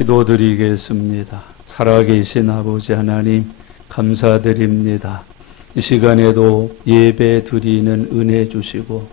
기도드리겠습니다. 살아계신 아버지 하나님 감사드립니다. 이 시간에도 예배 드리는 은혜 주시고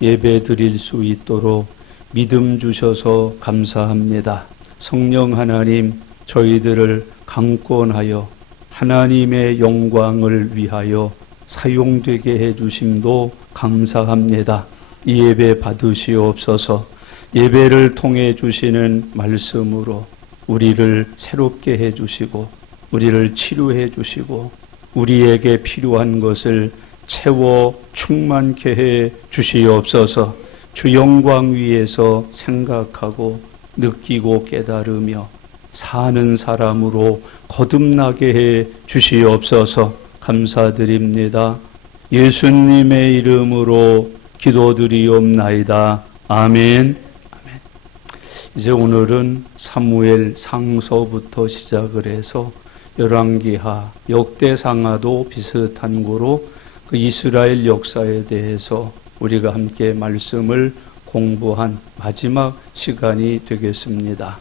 예배 드릴 수 있도록 믿음 주셔서 감사합니다. 성령 하나님 저희들을 강권하여 하나님의 영광을 위하여 사용되게 해주심도 감사합니다. 이 예배 받으시옵소서. 예배를 통해 주시는 말씀으로 우리를 새롭게 해주시고 우리를 치료해 주시고 우리에게 필요한 것을 채워 충만케 해 주시옵소서. 주 영광 위에서 생각하고 느끼고 깨달으며 사는 사람으로 거듭나게 해 주시옵소서. 감사드립니다. 예수님의 이름으로 기도드리옵나이다. 아멘. 이제 오늘은 사무엘 상서부터 시작을 해서 열왕기하, 역대상하도 비슷한 거로 그 이스라엘 역사에 대해서 우리가 함께 말씀을 공부한 마지막 시간이 되겠습니다.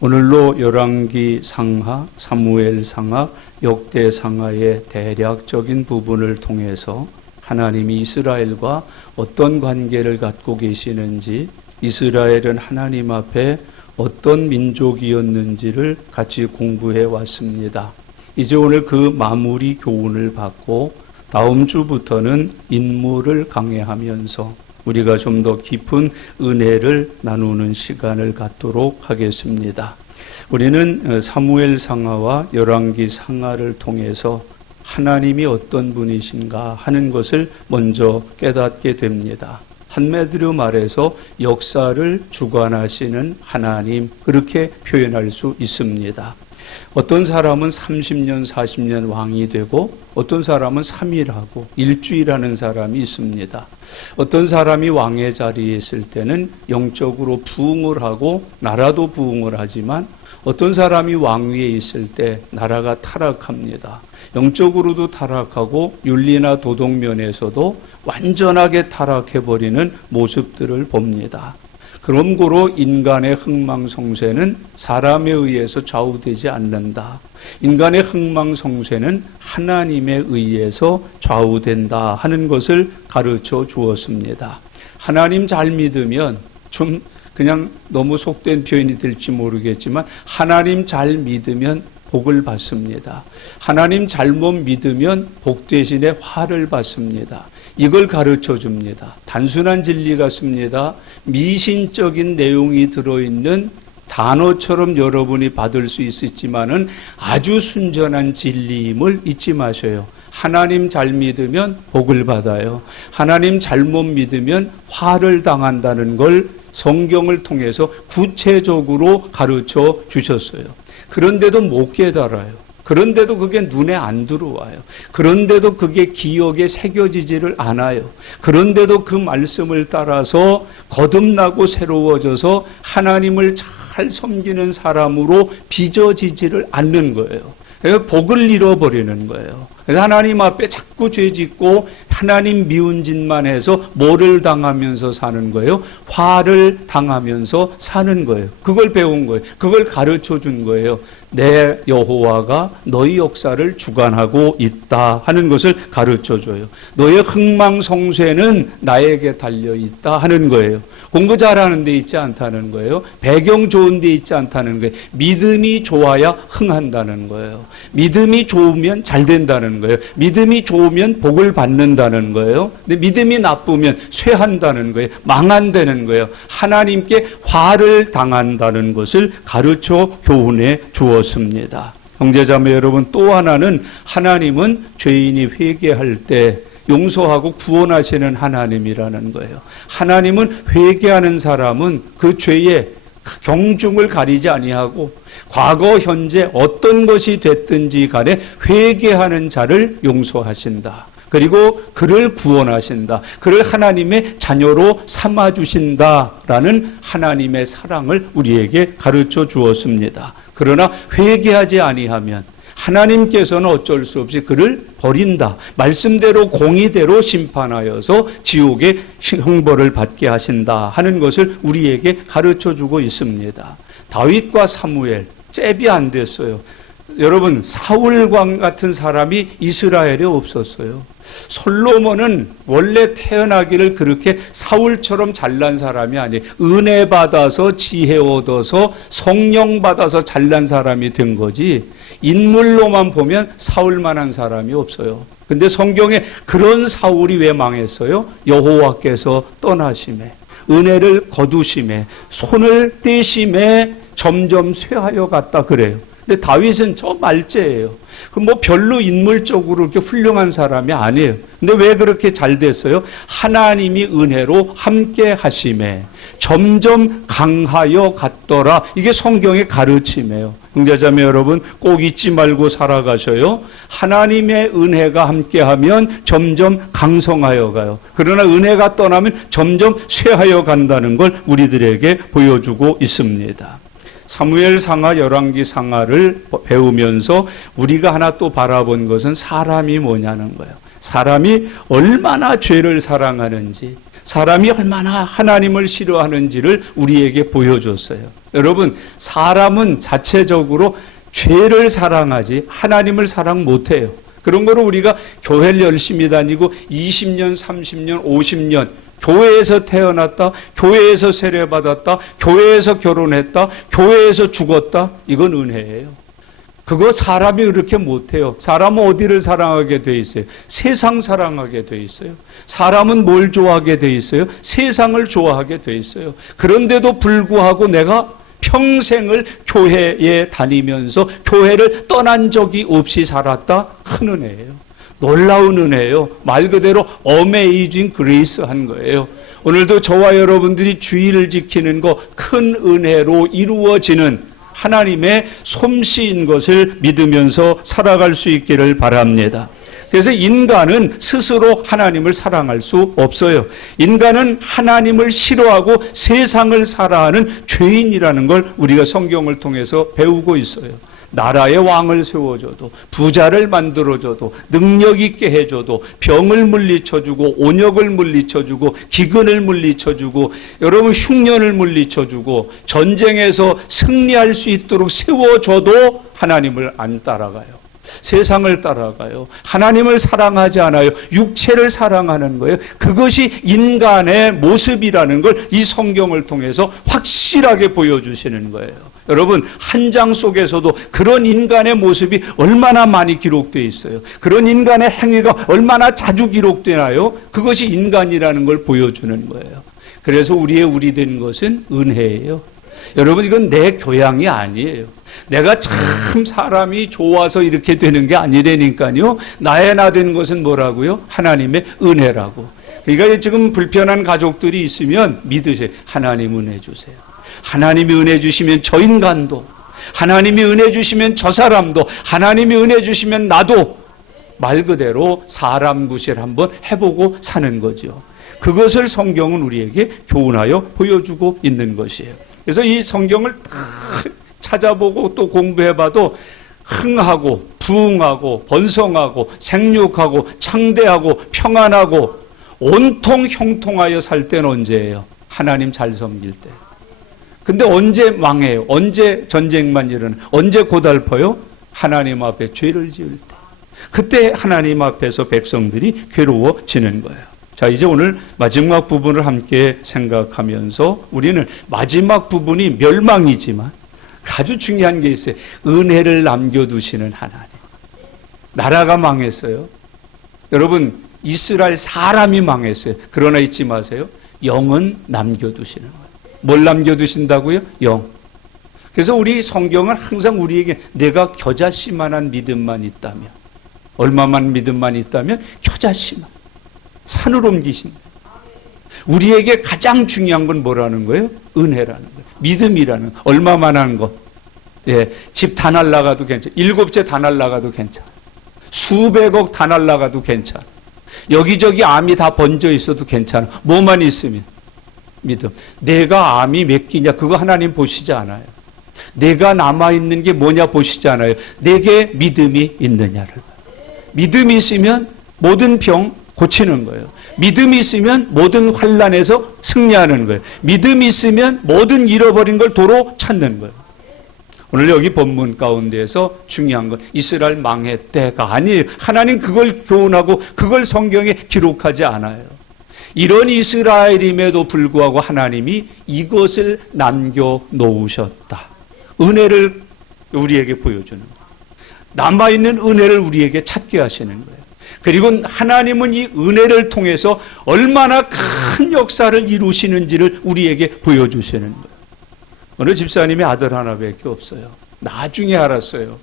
오늘로 열왕기 상하, 사무엘 상하, 역대 상하의 대략적인 부분을 통해서 하나님이 이스라엘과 어떤 관계를 갖고 계시는지, 이스라엘은 하나님 앞에 어떤 민족이었는지를 같이 공부해 왔습니다. 이제 오늘 그 마무리 교훈을 받고 다음 주부터는 인물을 강해하면서 우리가 좀 더 깊은 은혜를 나누는 시간을 갖도록 하겠습니다. 우리는 사무엘 상하와 열왕기 상하를 통해서 하나님이 어떤 분이신가 하는 것을 먼저 깨닫게 됩니다. 한마디로 말해서 역사를 주관하시는 하나님, 그렇게 표현할 수 있습니다. 어떤 사람은 30년, 40년 왕이 되고 어떤 사람은 3일 하고 일주일 하는 사람이 있습니다. 어떤 사람이 왕의 자리에 있을 때는 영적으로 부흥을 하고 나라도 부흥을 하지만 어떤 사람이 왕위에 있을 때 나라가 타락합니다. 영적으로도 타락하고 윤리나 도덕 면에서도 완전하게 타락해버리는 모습들을 봅니다. 그러므로 인간의 흥망성쇠는 사람에 의해서 좌우되지 않는다. 인간의 흥망성쇠는 하나님에 의해서 좌우된다 하는 것을 가르쳐 주었습니다. 하나님 잘 믿으면 좀 그냥 너무 속된 표현이 될지 모르겠지만 하나님 잘 믿으면 복을 받습니다. 하나님 잘못 믿으면 복 대신에 화를 받습니다. 이걸 가르쳐 줍니다. 단순한 진리 같습니다. 미신적인 내용이 들어있는 단어처럼 여러분이 받을 수 있지만은 아주 순전한 진리임을 잊지 마셔요. 하나님 잘 믿으면 복을 받아요. 하나님 잘못 믿으면 화를 당한다는 걸 성경을 통해서 구체적으로 가르쳐 주셨어요. 그런데도 못 깨달아요. 그런데도 그게 눈에 안 들어와요. 그런데도 그게 기억에 새겨지지를 않아요. 그런데도 그 말씀을 따라서 거듭나고 새로워져서 하나님을 잘 섬기는 사람으로 빚어지지를 않는 거예요. 그래서 복을 잃어버리는 거예요. 그래서 하나님 앞에 자꾸 죄짓고 하나님 미운 짓만 해서 뭐를 당하면서 사는 거예요? 화를 당하면서 사는 거예요. 그걸 배운 거예요. 그걸 가르쳐 준 거예요. 내 여호와가 너희 역사를 주관하고 있다 하는 것을 가르쳐 줘요. 너의 흥망성쇠는 나에게 달려 있다 하는 거예요. 공부 잘하는 데 있지 않다는 거예요. 배경 좋은 데 있지 않다는 거예요. 믿음이 좋아야 흥한다는 거예요. 믿음이 좋으면 잘 된다는 거예요. 믿음이 좋으면 복을 받는다는 거예요. 근데 믿음이 나쁘면 쇠한다는 거예요. 망한다는 거예요. 하나님께 화를 당한다는 것을 가르쳐 교훈해 주었습니다. 형제자매 여러분, 또 하나는 하나님은 죄인이 회개할 때 용서하고 구원하시는 하나님이라는 거예요. 하나님은 회개하는 사람은 그 죄에 경중을 가리지 아니하고 과거 현재 어떤 것이 됐든지 간에 회개하는 자를 용서하신다. 그리고 그를 구원하신다. 그를 하나님의 자녀로 삼아주신다라는 하나님의 사랑을 우리에게 가르쳐 주었습니다. 그러나 회개하지 아니하면 하나님께서는 어쩔 수 없이 그를 버린다. 말씀대로 공의대로 심판하여서 지옥의 형벌을 받게 하신다 하는 것을 우리에게 가르쳐주고 있습니다. 다윗과 사무엘 잽이 안 됐어요. 여러분, 사울왕 같은 사람이 이스라엘에 없었어요. 솔로몬은 원래 태어나기를 그렇게 사울처럼 잘난 사람이 아니에요. 은혜 받아서 지혜 얻어서 성령 받아서 잘난 사람이 된 거지, 인물로만 보면 사울만한 사람이 없어요. 근데 성경에 그런 사울이 왜 망했어요? 여호와께서 떠나심에, 은혜를 거두심에, 손을 떼심에 점점 쇠하여 갔다 그래요. 근데 다윗은 저 말째예요. 뭐 별로 인물적으로 그렇게 훌륭한 사람이 아니에요. 근데 왜 그렇게 잘 됐어요? 하나님이 은혜로 함께 하심에 점점 강하여 갔더라. 이게 성경의 가르침이에요. 형제자매 여러분, 꼭 잊지 말고 살아가셔요. 하나님의 은혜가 함께하면 점점 강성하여 가요. 그러나 은혜가 떠나면 점점 쇠하여 간다는 걸 우리들에게 보여주고 있습니다. 사무엘상하, 열왕기상하를 배우면서 우리가 하나 또 바라본 것은 사람이 뭐냐는 거예요. 사람이 얼마나 죄를 사랑하는지, 사람이 얼마나 하나님을 싫어하는지를 우리에게 보여줬어요. 여러분, 사람은 자체적으로 죄를 사랑하지 하나님을 사랑 못해요. 그런 거로 우리가 교회를 열심히 다니고 20년, 30년, 50년 교회에서 태어났다, 교회에서 세례받았다, 교회에서 결혼했다, 교회에서 죽었다, 이건 은혜예요. 그거 사람이 그렇게 못해요. 사람은 어디를 사랑하게 돼 있어요? 세상 사랑하게 돼 있어요. 사람은 뭘 좋아하게 돼 있어요? 세상을 좋아하게 돼 있어요. 그런데도 불구하고 내가 평생을 교회에 다니면서 교회를 떠난 적이 없이 살았다? 큰 은혜예요. 놀라운 은혜예요. 말 그대로 어메이징 그레이스 한 거예요. 오늘도 저와 여러분들이 주의를 지키는 거 큰 은혜로 이루어지는 하나님의 솜씨인 것을 믿으면서 살아갈 수 있기를 바랍니다. 그래서 인간은 스스로 하나님을 사랑할 수 없어요. 인간은 하나님을 싫어하고 세상을 살아하는 죄인이라는 걸 우리가 성경을 통해서 배우고 있어요. 나라의 왕을 세워줘도, 부자를 만들어줘도, 능력 있게 해줘도, 병을 물리쳐주고, 온역을 물리쳐주고, 기근을 물리쳐주고, 여러분 흉년을 물리쳐주고, 전쟁에서 승리할 수 있도록 세워줘도 하나님을 안 따라가요. 세상을 따라가요. 하나님을 사랑하지 않아요. 육체를 사랑하는 거예요. 그것이 인간의 모습이라는 걸 이 성경을 통해서 확실하게 보여주시는 거예요. 여러분, 한 장 속에서도 그런 인간의 모습이 얼마나 많이 기록되어 있어요. 그런 인간의 행위가 얼마나 자주 기록되나요? 그것이 인간이라는 걸 보여주는 거예요. 그래서 우리 된 것은 은혜예요. 여러분, 이건 내 교양이 아니에요. 내가 참 사람이 좋아서 이렇게 되는 게 아니라니까요. 나의 나 된 것은 뭐라고요? 하나님의 은혜라고. 그러니까 지금 불편한 가족들이 있으면 믿으세요. 하나님 은혜 주세요. 하나님이 은혜 주시면 저 인간도, 하나님이 은혜 주시면 저 사람도, 하나님이 은혜 주시면 나도, 말 그대로 사람 구실 한번 해보고 사는 거죠. 그것을 성경은 우리에게 교훈하여 보여주고 있는 것이에요. 그래서 이 성경을 다 찾아보고 또 공부해봐도 흥하고 부흥하고 번성하고 생육하고 창대하고 평안하고 온통 형통하여 살 때는 언제예요? 하나님 잘 섬길 때. 근데 언제 망해요? 언제 전쟁만 일어나요? 언제 고달퍼요? 하나님 앞에 죄를 지을 때. 그때 하나님 앞에서 백성들이 괴로워지는 거예요. 자, 이제 오늘 마지막 부분을 함께 생각하면서 우리는 마지막 부분이 멸망이지만 아주 중요한 게 있어요. 은혜를 남겨두시는 하나님. 나라가 망했어요. 여러분, 이스라엘 사람이 망했어요. 그러나 잊지 마세요. 영은 남겨두시는 거예요. 뭘 남겨두신다고요? 영. 그래서 우리 성경은 항상 우리에게 내가 겨자씨만한 믿음만 있다면, 얼마만 믿음만 있다면 겨자씨만. 산을 옮기신다. 우리에게 가장 중요한 건 뭐라는 거예요? 은혜라는 거예요. 믿음이라는 거. 얼마만한 것. 예, 집 다 날라가도 괜찮아. 7채 다 날라가도 괜찮아. 수백억 다 날라가도 괜찮아. 여기저기 암이 다 번져 있어도 괜찮아. 뭐만 있으면. 믿음. 내가 암이 몇 끼냐, 그거 하나님 보시지 않아요. 내가 남아있는 게 뭐냐 보시잖아요. 내게 믿음이 있느냐를. 믿음이 있으면 모든 병 고치는 거예요. 믿음이 있으면 모든 환난에서 승리하는 거예요. 믿음이 있으면 모든 잃어버린 걸 도로 찾는 거예요. 오늘 여기 본문 가운데에서 중요한 건 이스라엘 망했대가 아니에요. 하나님 그걸 교훈하고 그걸 성경에 기록하지 않아요. 이런 이스라엘임에도 불구하고 하나님이 이것을 남겨놓으셨다. 은혜를 우리에게 보여주는 거예요. 남아있는 은혜를 우리에게 찾게 하시는 거예요. 그리고 하나님은 이 은혜를 통해서 얼마나 큰 역사를 이루시는지를 우리에게 보여주시는 거예요. 어느 집사님이 아들 하나밖에 없어요. 나중에 알았어요.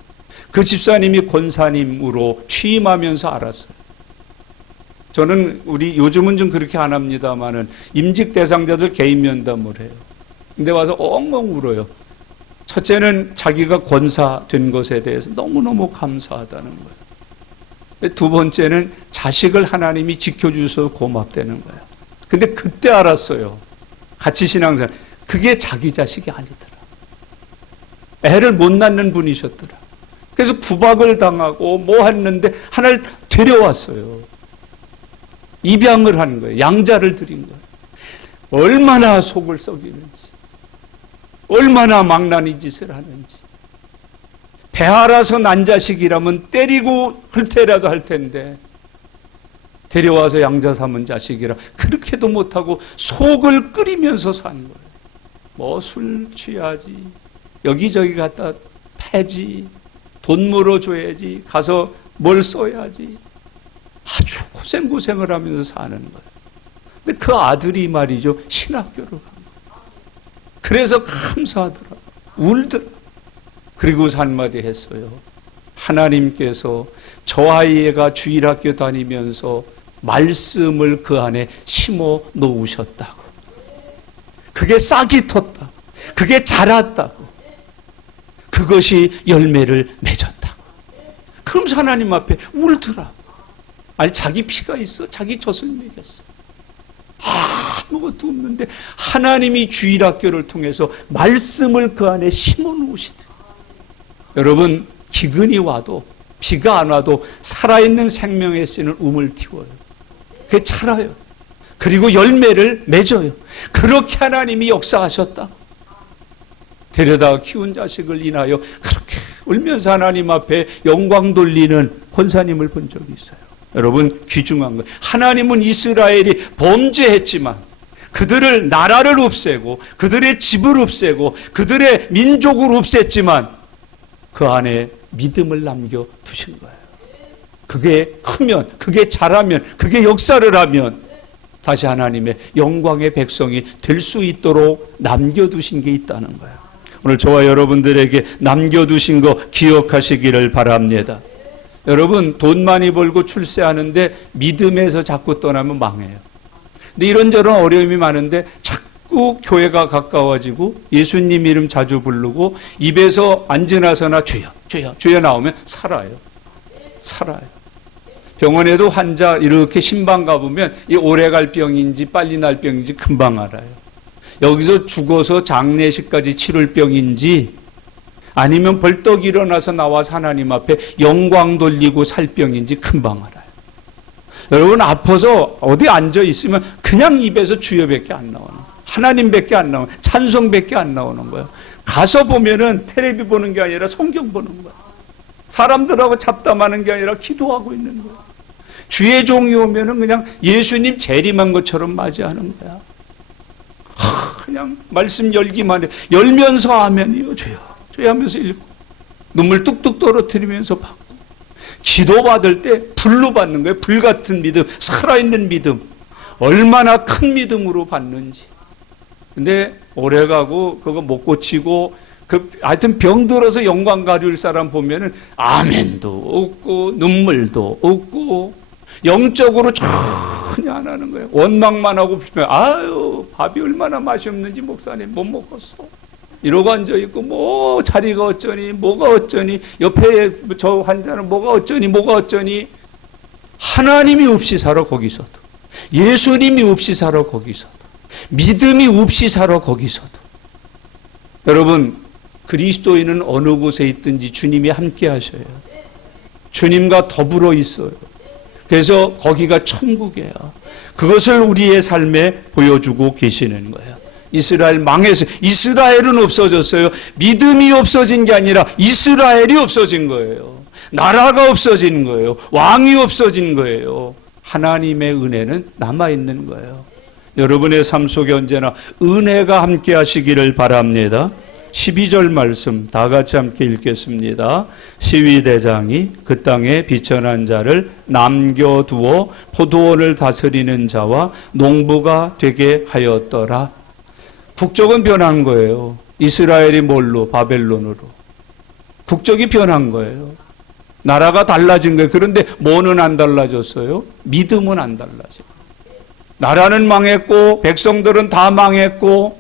그 집사님이 권사님으로 취임하면서 알았어요. 저는 요즘은 좀 그렇게 안 합니다만은 임직 대상자들 개인 면담을 해요. 근데 와서 엉엉 울어요. 첫째는 자기가 권사 된 것에 대해서 너무너무 감사하다는 거예요. 두 번째는 자식을 하나님이 지켜주셔서 고맙다는 거예요. 근데 그때 알았어요. 같이 신앙생활. 그게 자기 자식이 아니더라. 애를 못 낳는 분이셨더라. 그래서 구박을 당하고 뭐 했는데 하나를 데려왔어요. 입양을 한 거예요. 양자를 드린 거예요. 얼마나 속을 썩이는지. 얼마나 망나니 짓을 하는지. 배알아서 난 자식이라면 때리고 흘태라도 할 텐데 데려와서 양자 삼은 자식이라 그렇게도 못하고 속을 끓이면서 산 거예요. 뭐 술 취하지, 여기저기 갖다 패지, 돈 물어줘야지, 가서 뭘 써야지. 아주 고생을 하면서 사는 거예요. 근데 그 아들이 말이죠, 신학교를 간 거예요. 그래서 감사하더라. 울더라. 그리고 한마디 했어요. 하나님께서 저 아이가 주일학교 다니면서 말씀을 그 안에 심어 놓으셨다고. 그게 싹이 텄다고. 그게 자랐다고. 그것이 열매를 맺었다고. 그러면서 하나님 앞에 울더라. 아니 자기 피가 있어? 자기 젖을 먹였어. 아무것도 없는데 하나님이 주일학교를 통해서 말씀을 그 안에 심어 놓으시더라. 여러분, 기근이 와도 비가 안 와도 살아있는 생명에 쓰는 um을 틔워요. 그게 자라요. 그리고 열매를 맺어요. 그렇게 하나님이 역사하셨다. 데려다 키운 자식을 인하여 그렇게 울면서 하나님 앞에 영광 돌리는 권사님을 본 적이 있어요. 여러분, 귀중한 거예요. 하나님은 이스라엘이 범죄했지만 그들을 나라를 없애고 그들의 집을 없애고 그들의 민족을 없앴지만 그 안에 믿음을 남겨두신 거예요. 그게 크면, 그게 자라면, 그게 역사를 하면 다시 하나님의 영광의 백성이 될 수 있도록 남겨두신 게 있다는 거예요. 오늘 저와 여러분들에게 남겨두신 거 기억하시기를 바랍니다. 여러분, 돈 많이 벌고 출세하는데 믿음에서 자꾸 떠나면 망해요. 근데 이런저런 어려움이 많은데 자꾸 교회가 가까워지고 예수님 이름 자주 부르고 입에서 안 지나서나 주여, 주여, 주여 나오면 살아요. 살아요. 병원에도 환자 이렇게 신방 가보면 이 오래 갈 병인지 빨리 날 병인지 금방 알아요. 여기서 죽어서 장례식까지 치를 병인지 아니면 벌떡 일어나서 나와서 하나님 앞에 영광 돌리고 살 병인지 금방 알아요. 여러분, 아파서 어디 앉아 있으면 그냥 입에서 주여밖에 안 나오는 거예요. 하나님밖에 안 나오는 거예요. 찬송밖에 안 나오는 거예요. 가서 보면은 텔레비 보는 게 아니라 성경 보는 거예요. 사람들하고 잡담하는 게 아니라 기도하고 있는 거예요. 주의 종이 오면은 그냥 예수님 재림한 것처럼 맞이하는 거야. 그냥 말씀 열기만 해. 열면서 아멘이요, 주여, 주여 하면서 읽고 눈물 뚝뚝 떨어뜨리면서 받고 기도받을 때 불로 받는 거예요. 불 같은 믿음, 살아있는 믿음. 얼마나 큰 믿음으로 받는지. 근데 오래가고 그거 못 고치고 하여튼 병들어서 영광 가릴 사람 보면은 아멘도 없고 눈물도 없고 영적으로 전혀 안 하는 거예요. 원망만 하고 아유 밥이 얼마나 맛이 없는지 목사님 못 먹었어. 이러고 앉아있고 뭐 자리가 어쩌니 뭐가 어쩌니 옆에 저 환자는 뭐가 어쩌니 하나님이 없이 살아 거기서도 예수님이 없이 살아 거기서도 믿음이 없이 살아 거기서도 여러분 그리스도인은 어느 곳에 있든지 주님이 함께 하셔요. 주님과 더불어 있어요. 그래서 거기가 천국이에요. 그것을 우리의 삶에 보여주고 계시는 거예요. 이스라엘 망했어요. 이스라엘은 없어졌어요. 믿음이 없어진 게 아니라 이스라엘이 없어진 거예요. 나라가 없어진 거예요. 왕이 없어진 거예요. 하나님의 은혜는 남아있는 거예요. 여러분의 삶 속에 언제나 은혜가 함께 하시기를 바랍니다. 12절 말씀 다 같이 함께 읽겠습니다. 시위대장이 그 땅에 비천한 자를 남겨두어 포도원을 다스리는 자와 농부가 되게 하였더라. 국적은 변한 거예요. 이스라엘이 뭘로? 바벨론으로. 국적이 변한 거예요. 나라가 달라진 거예요. 그런데 뭐는 안 달라졌어요? 믿음은 안 달라져요. 나라는 망했고 백성들은 다 망했고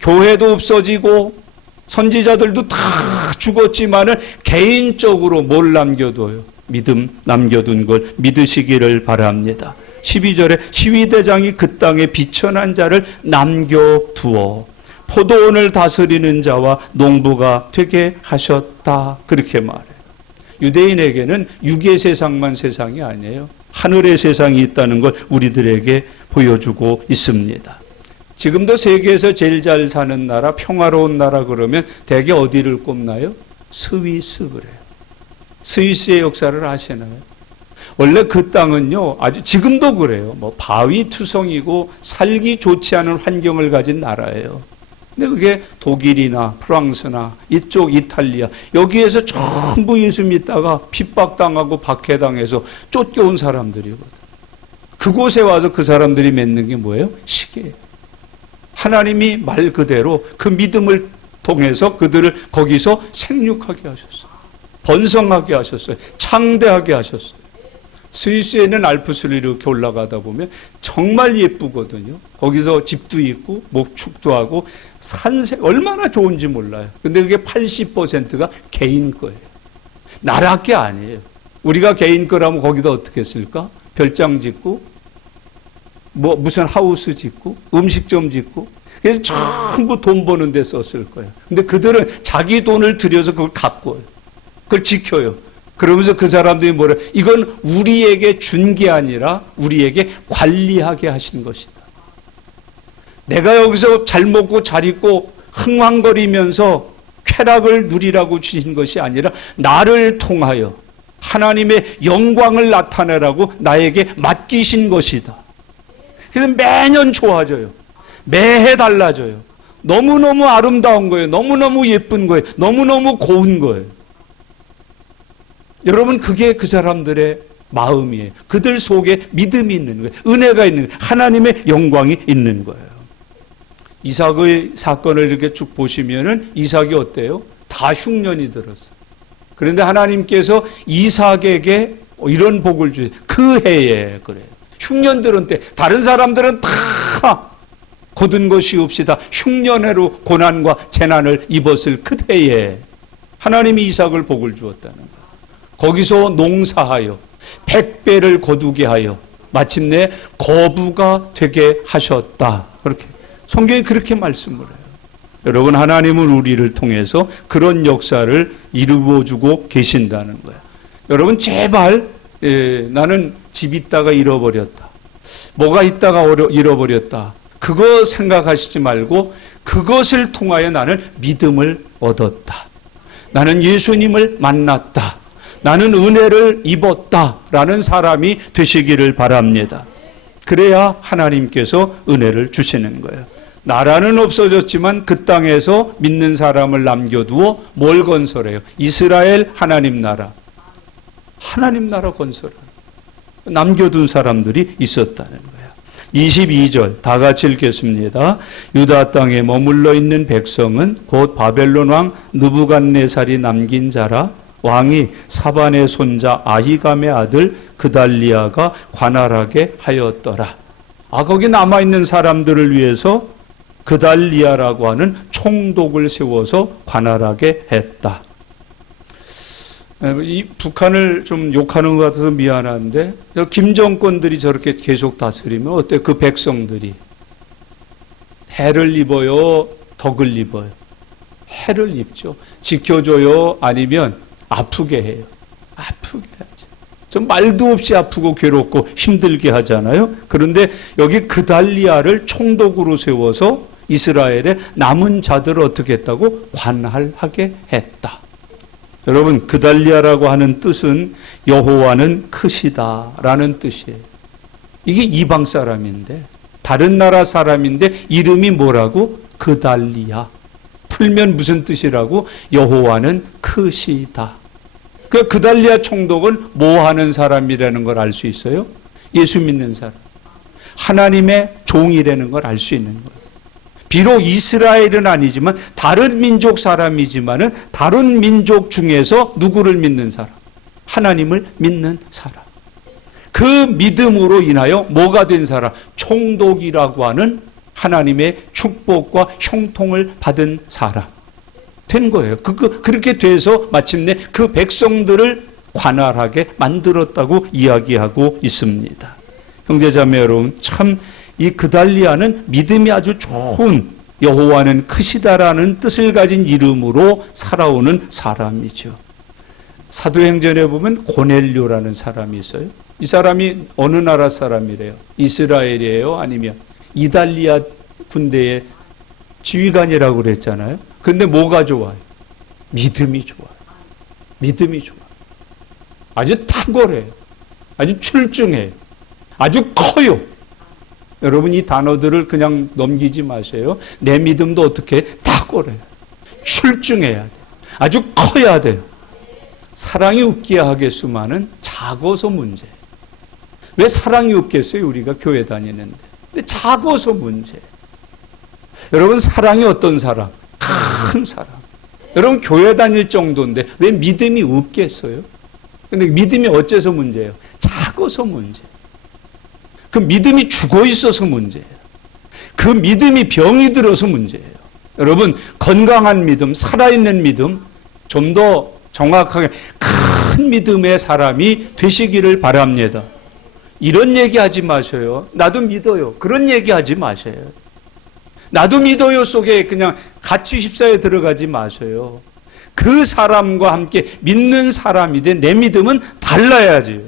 교회도 없어지고 선지자들도 다 죽었지만은 개인적으로 뭘 남겨둬요? 믿음 남겨둔 걸 믿으시기를 바랍니다. 12절에 시위대장이 그 땅에 비천한 자를 남겨두어 포도원을 다스리는 자와 농부가 되게 하셨다. 그렇게 말해요. 유대인에게는 육의 세상만 세상이 아니에요. 하늘의 세상이 있다는 걸 우리들에게 보여주고 있습니다. 지금도 세계에서 제일 잘 사는 나라, 평화로운 나라 그러면 대개 어디를 꼽나요? 스위스 그래요. 스위스의 역사를 아시나요? 원래 그 땅은요, 아주 지금도 그래요. 뭐 바위 투성이고 살기 좋지 않은 환경을 가진 나라예요. 근데 그게 독일이나 프랑스나 이쪽 이탈리아 여기에서 전부 예수 믿다가 핍박당하고 박해당해서 쫓겨온 사람들이거든. 그곳에 와서 그 사람들이 맺는 게 뭐예요? 시계예요. 하나님이 말 그대로 그 믿음을 통해서 그들을 거기서 생육하게 하셨어요. 번성하게 하셨어요. 창대하게 하셨어요. 스위스에 있는 알프스를 이렇게 올라가다 보면 정말 예쁘거든요. 거기서 집도 있고 목축도 하고 산색 얼마나 좋은지 몰라요. 근데 그게 80%가 개인 거예요. 나라 게 아니에요. 우리가 개인 거라면 거기다 어떻게 했을까? 별장 짓고 뭐 무슨 하우스 짓고 음식점 짓고 그래서 전부 돈 버는 데 썼을 거예요. 근데 그들은 자기 돈을 들여서 그걸 가꿔요. 그걸 지켜요. 그러면서 그 사람들이 뭐래? 이건 우리에게 준 게 아니라 우리에게 관리하게 하신 것이다. 내가 여기서 잘 먹고 잘 입고 흥황거리면서 쾌락을 누리라고 주신 것이 아니라 나를 통하여 하나님의 영광을 나타내라고 나에게 맡기신 것이다. 그래서 매년 좋아져요. 매해 달라져요. 너무너무 아름다운 거예요. 너무너무 예쁜 거예요. 너무너무 고운 거예요. 여러분 그게 그 사람들의 마음이에요. 그들 속에 믿음이 있는 거예요. 은혜가 있는 거예요. 하나님의 영광이 있는 거예요. 이삭의 사건을 이렇게 쭉 보시면은 이삭이 어때요? 다 흉년이 들었어요. 그런데 하나님께서 이삭에게 이런 복을 주세요. 그 해에 그래요. 흉년 들은 때 다른 사람들은 다 거둔 것이 없이 다 흉년해로 고난과 재난을 입었을 그 해에 하나님이 이삭을 복을 주었다는 거예요. 거기서 농사하여 100배를 거두게 하여 마침내 거부가 되게 하셨다. 그렇게 성경이 그렇게 말씀을 해요. 여러분 하나님은 우리를 통해서 그런 역사를 이루어주고 계신다는 거예요. 여러분 제발 나는 집 있다가 잃어버렸다. 뭐가 있다가 잃어버렸다. 그거 생각하시지 말고 그것을 통하여 나는 믿음을 얻었다. 나는 예수님을 만났다. 나는 은혜를 입었다라는 사람이 되시기를 바랍니다. 그래야 하나님께서 은혜를 주시는 거예요. 나라는 없어졌지만 그 땅에서 믿는 사람을 남겨두어 뭘 건설해요? 이스라엘 하나님 나라. 하나님 나라 건설을 남겨둔 사람들이 있었다는 거예요. 22절 다 같이 읽겠습니다. 유다 땅에 머물러 있는 백성은 곧 바벨론 왕 느부갓네살이 남긴 자라. 왕이 사반의 손자 아히감의 아들 그달리아가 관할하게 하였더라. 거기 남아있는 사람들을 위해서 그달리아라고 하는 총독을 세워서 관할하게 했다. 이 북한을 좀 욕하는 것 같아서 미안한데 김정권들이 저렇게 계속 다스리면 어때? 그 백성들이 해를 입어요? 덕을 입어요? 해를 입죠. 지켜줘요? 아니면 아프게 해요? 아프게 하죠. 좀 말도 없이 아프고 괴롭고 힘들게 하잖아요. 그런데 여기 그달리아를 총독으로 세워서 이스라엘의 남은 자들을 어떻게 했다고? 관할하게 했다. 여러분, 그달리아라고 하는 뜻은 여호와는 크시다라는 뜻이에요. 이게 이방 사람인데, 다른 나라 사람인데 이름이 뭐라고? 그달리아. 풀면 무슨 뜻이라고? 여호와는 크시다. 그 그달리아 총독은 뭐 하는 사람이라는 걸 알 수 있어요? 예수 믿는 사람. 하나님의 종이라는 걸 알 수 있는 거예요. 비록 이스라엘은 아니지만 다른 민족 사람이지만은 다른 민족 중에서 누구를 믿는 사람? 하나님을 믿는 사람. 그 믿음으로 인하여 뭐가 된 사람? 총독이라고 하는 하나님의 축복과 형통을 받은 사람 된 거예요. 그렇게 돼서 마침내 그 백성들을 관할하게 만들었다고 이야기하고 있습니다. 형제자매 여러분, 참 이 그달리아는 믿음이 아주 좋은 여호와는 크시다라는 뜻을 가진 이름으로 살아오는 사람이죠. 사도행전에 보면 고넬료라는 사람이 있어요. 이 사람이 어느 나라 사람이래요? 이스라엘이에요? 아니면 이달리아 군대의 지휘관이라고 그랬잖아요. 근데 뭐가 좋아요? 믿음이 좋아요. 믿음이 좋아요. 아주 탁월해요. 아주 출중해요. 아주 커요. 여러분, 이 단어들을 그냥 넘기지 마세요. 내 믿음도 어떻게 탁월해요. 출중해야 돼요. 아주 커야 돼요. 사랑이 없게 하겠수만은 작아서 문제예요. 왜 사랑이 없겠어요? 우리가 교회 다니는데. 근데 작아서 문제예요. 여러분, 사랑이 어떤 사람? 큰 사람. 여러분, 교회 다닐 정도인데 왜 믿음이 없겠어요? 근데 믿음이 어째서 문제예요? 작아서 문제예요. 그 믿음이 죽어 있어서 문제예요. 그 믿음이 병이 들어서 문제예요. 여러분, 건강한 믿음, 살아있는 믿음, 좀 더 정확하게 큰 믿음의 사람이 되시기를 바랍니다. 이런 얘기하지 마셔요. 나도 믿어요. 그런 얘기하지 마세요. 나도 믿어요 속에 그냥 같이 휩싸여 들어가지 마세요. 그 사람과 함께 믿는 사람이되 내 믿음은 달라야지.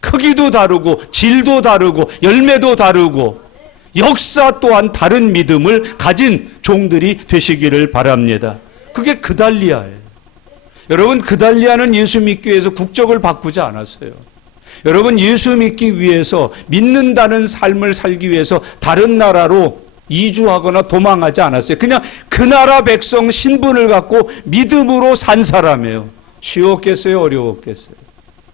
크기도 다르고 질도 다르고 열매도 다르고 역사 또한 다른 믿음을 가진 종들이 되시기를 바랍니다. 그게 그달리아예요. 여러분, 그달리아는 예수 믿기 위해서 국적을 바꾸지 않았어요. 여러분, 예수 믿기 위해서 믿는다는 삶을 살기 위해서 다른 나라로 이주하거나 도망하지 않았어요. 그냥 그 나라 백성 신분을 갖고 믿음으로 산 사람이에요. 쉬웠겠어요? 어려웠겠어요?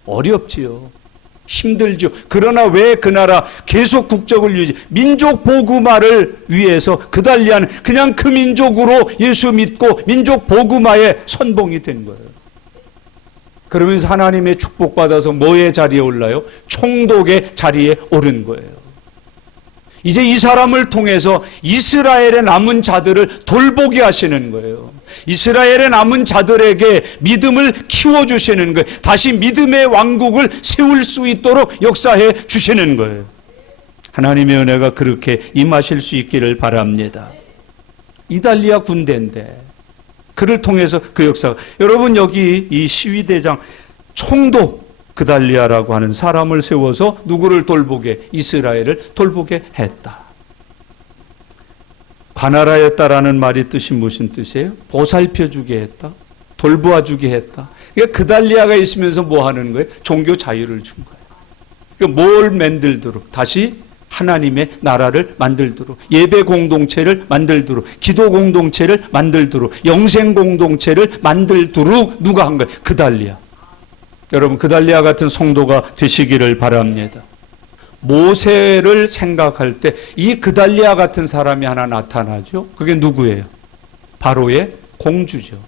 어렵지요. 힘들죠. 그러나 왜 그 나라 계속 국적을 유지, 민족 복음화를 위해서 그달리아는 그냥 그 민족으로 예수 믿고 민족 복음화에 선봉이 된 거예요. 그러면서 하나님의 축복받아서 뭐의 자리에 올라요? 총독의 자리에 오른 거예요. 이제 이 사람을 통해서 이스라엘의 남은 자들을 돌보게 하시는 거예요. 이스라엘의 남은 자들에게 믿음을 키워주시는 거예요. 다시 믿음의 왕국을 세울 수 있도록 역사해 주시는 거예요. 하나님의 은혜가 그렇게 임하실 수 있기를 바랍니다. 이달리아 군대인데 그를 통해서 그 역사가, 여러분, 여기 이 시위대장 총독 그달리아라고 하는 사람을 세워서 누구를 돌보게? 이스라엘을 돌보게 했다. 관할하였다라는 말이 뜻이 무슨 뜻이에요? 보살펴주게 했다. 돌보아주게 했다. 그러니까 그달리아가 있으면서 뭐 하는 거예요? 종교 자유를 준 거예요. 그러니까 뭘 만들도록? 다시 하나님의 나라를 만들도록, 예배 공동체를 만들도록, 기도 공동체를 만들도록, 영생 공동체를 만들도록 누가 한 거예요? 그달리아. 여러분, 그달리아 같은 성도가 되시기를 바랍니다. 모세를 생각할 때 이 그달리아 같은 사람이 하나 나타나죠. 그게 누구예요? 바로의 공주죠.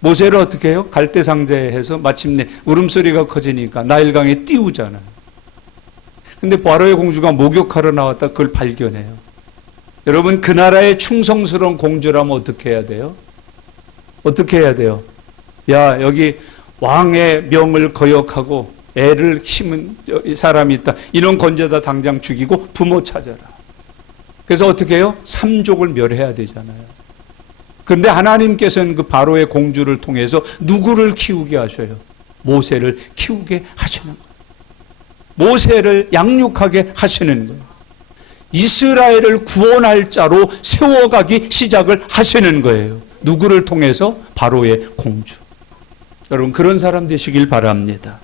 모세를 어떻게 해요? 갈대상자에 해서 마침내 울음소리가 커지니까 나일강에 띄우잖아요. 근데 바로의 공주가 목욕하러 나왔다 그걸 발견해요. 여러분, 그 나라의 충성스러운 공주라면 어떻게 해야 돼요? 어떻게 해야 돼요? 야, 여기 왕의 명을 거역하고 애를 심은 사람이 있다. 이런 건져다 당장 죽이고 부모 찾아라. 그래서 어떻게 해요? 삼족을 멸해야 되잖아요. 그런데 하나님께서는 그 바로의 공주를 통해서 누구를 키우게 하셔요? 모세를 키우게 하시는 거예요. 모세를 양육하게 하시는 거예요. 이스라엘을 구원할 자로 세워가기 시작을 하시는 거예요. 누구를 통해서? 바로의 공주. 여러분 그런 사람 되시길 바랍니다.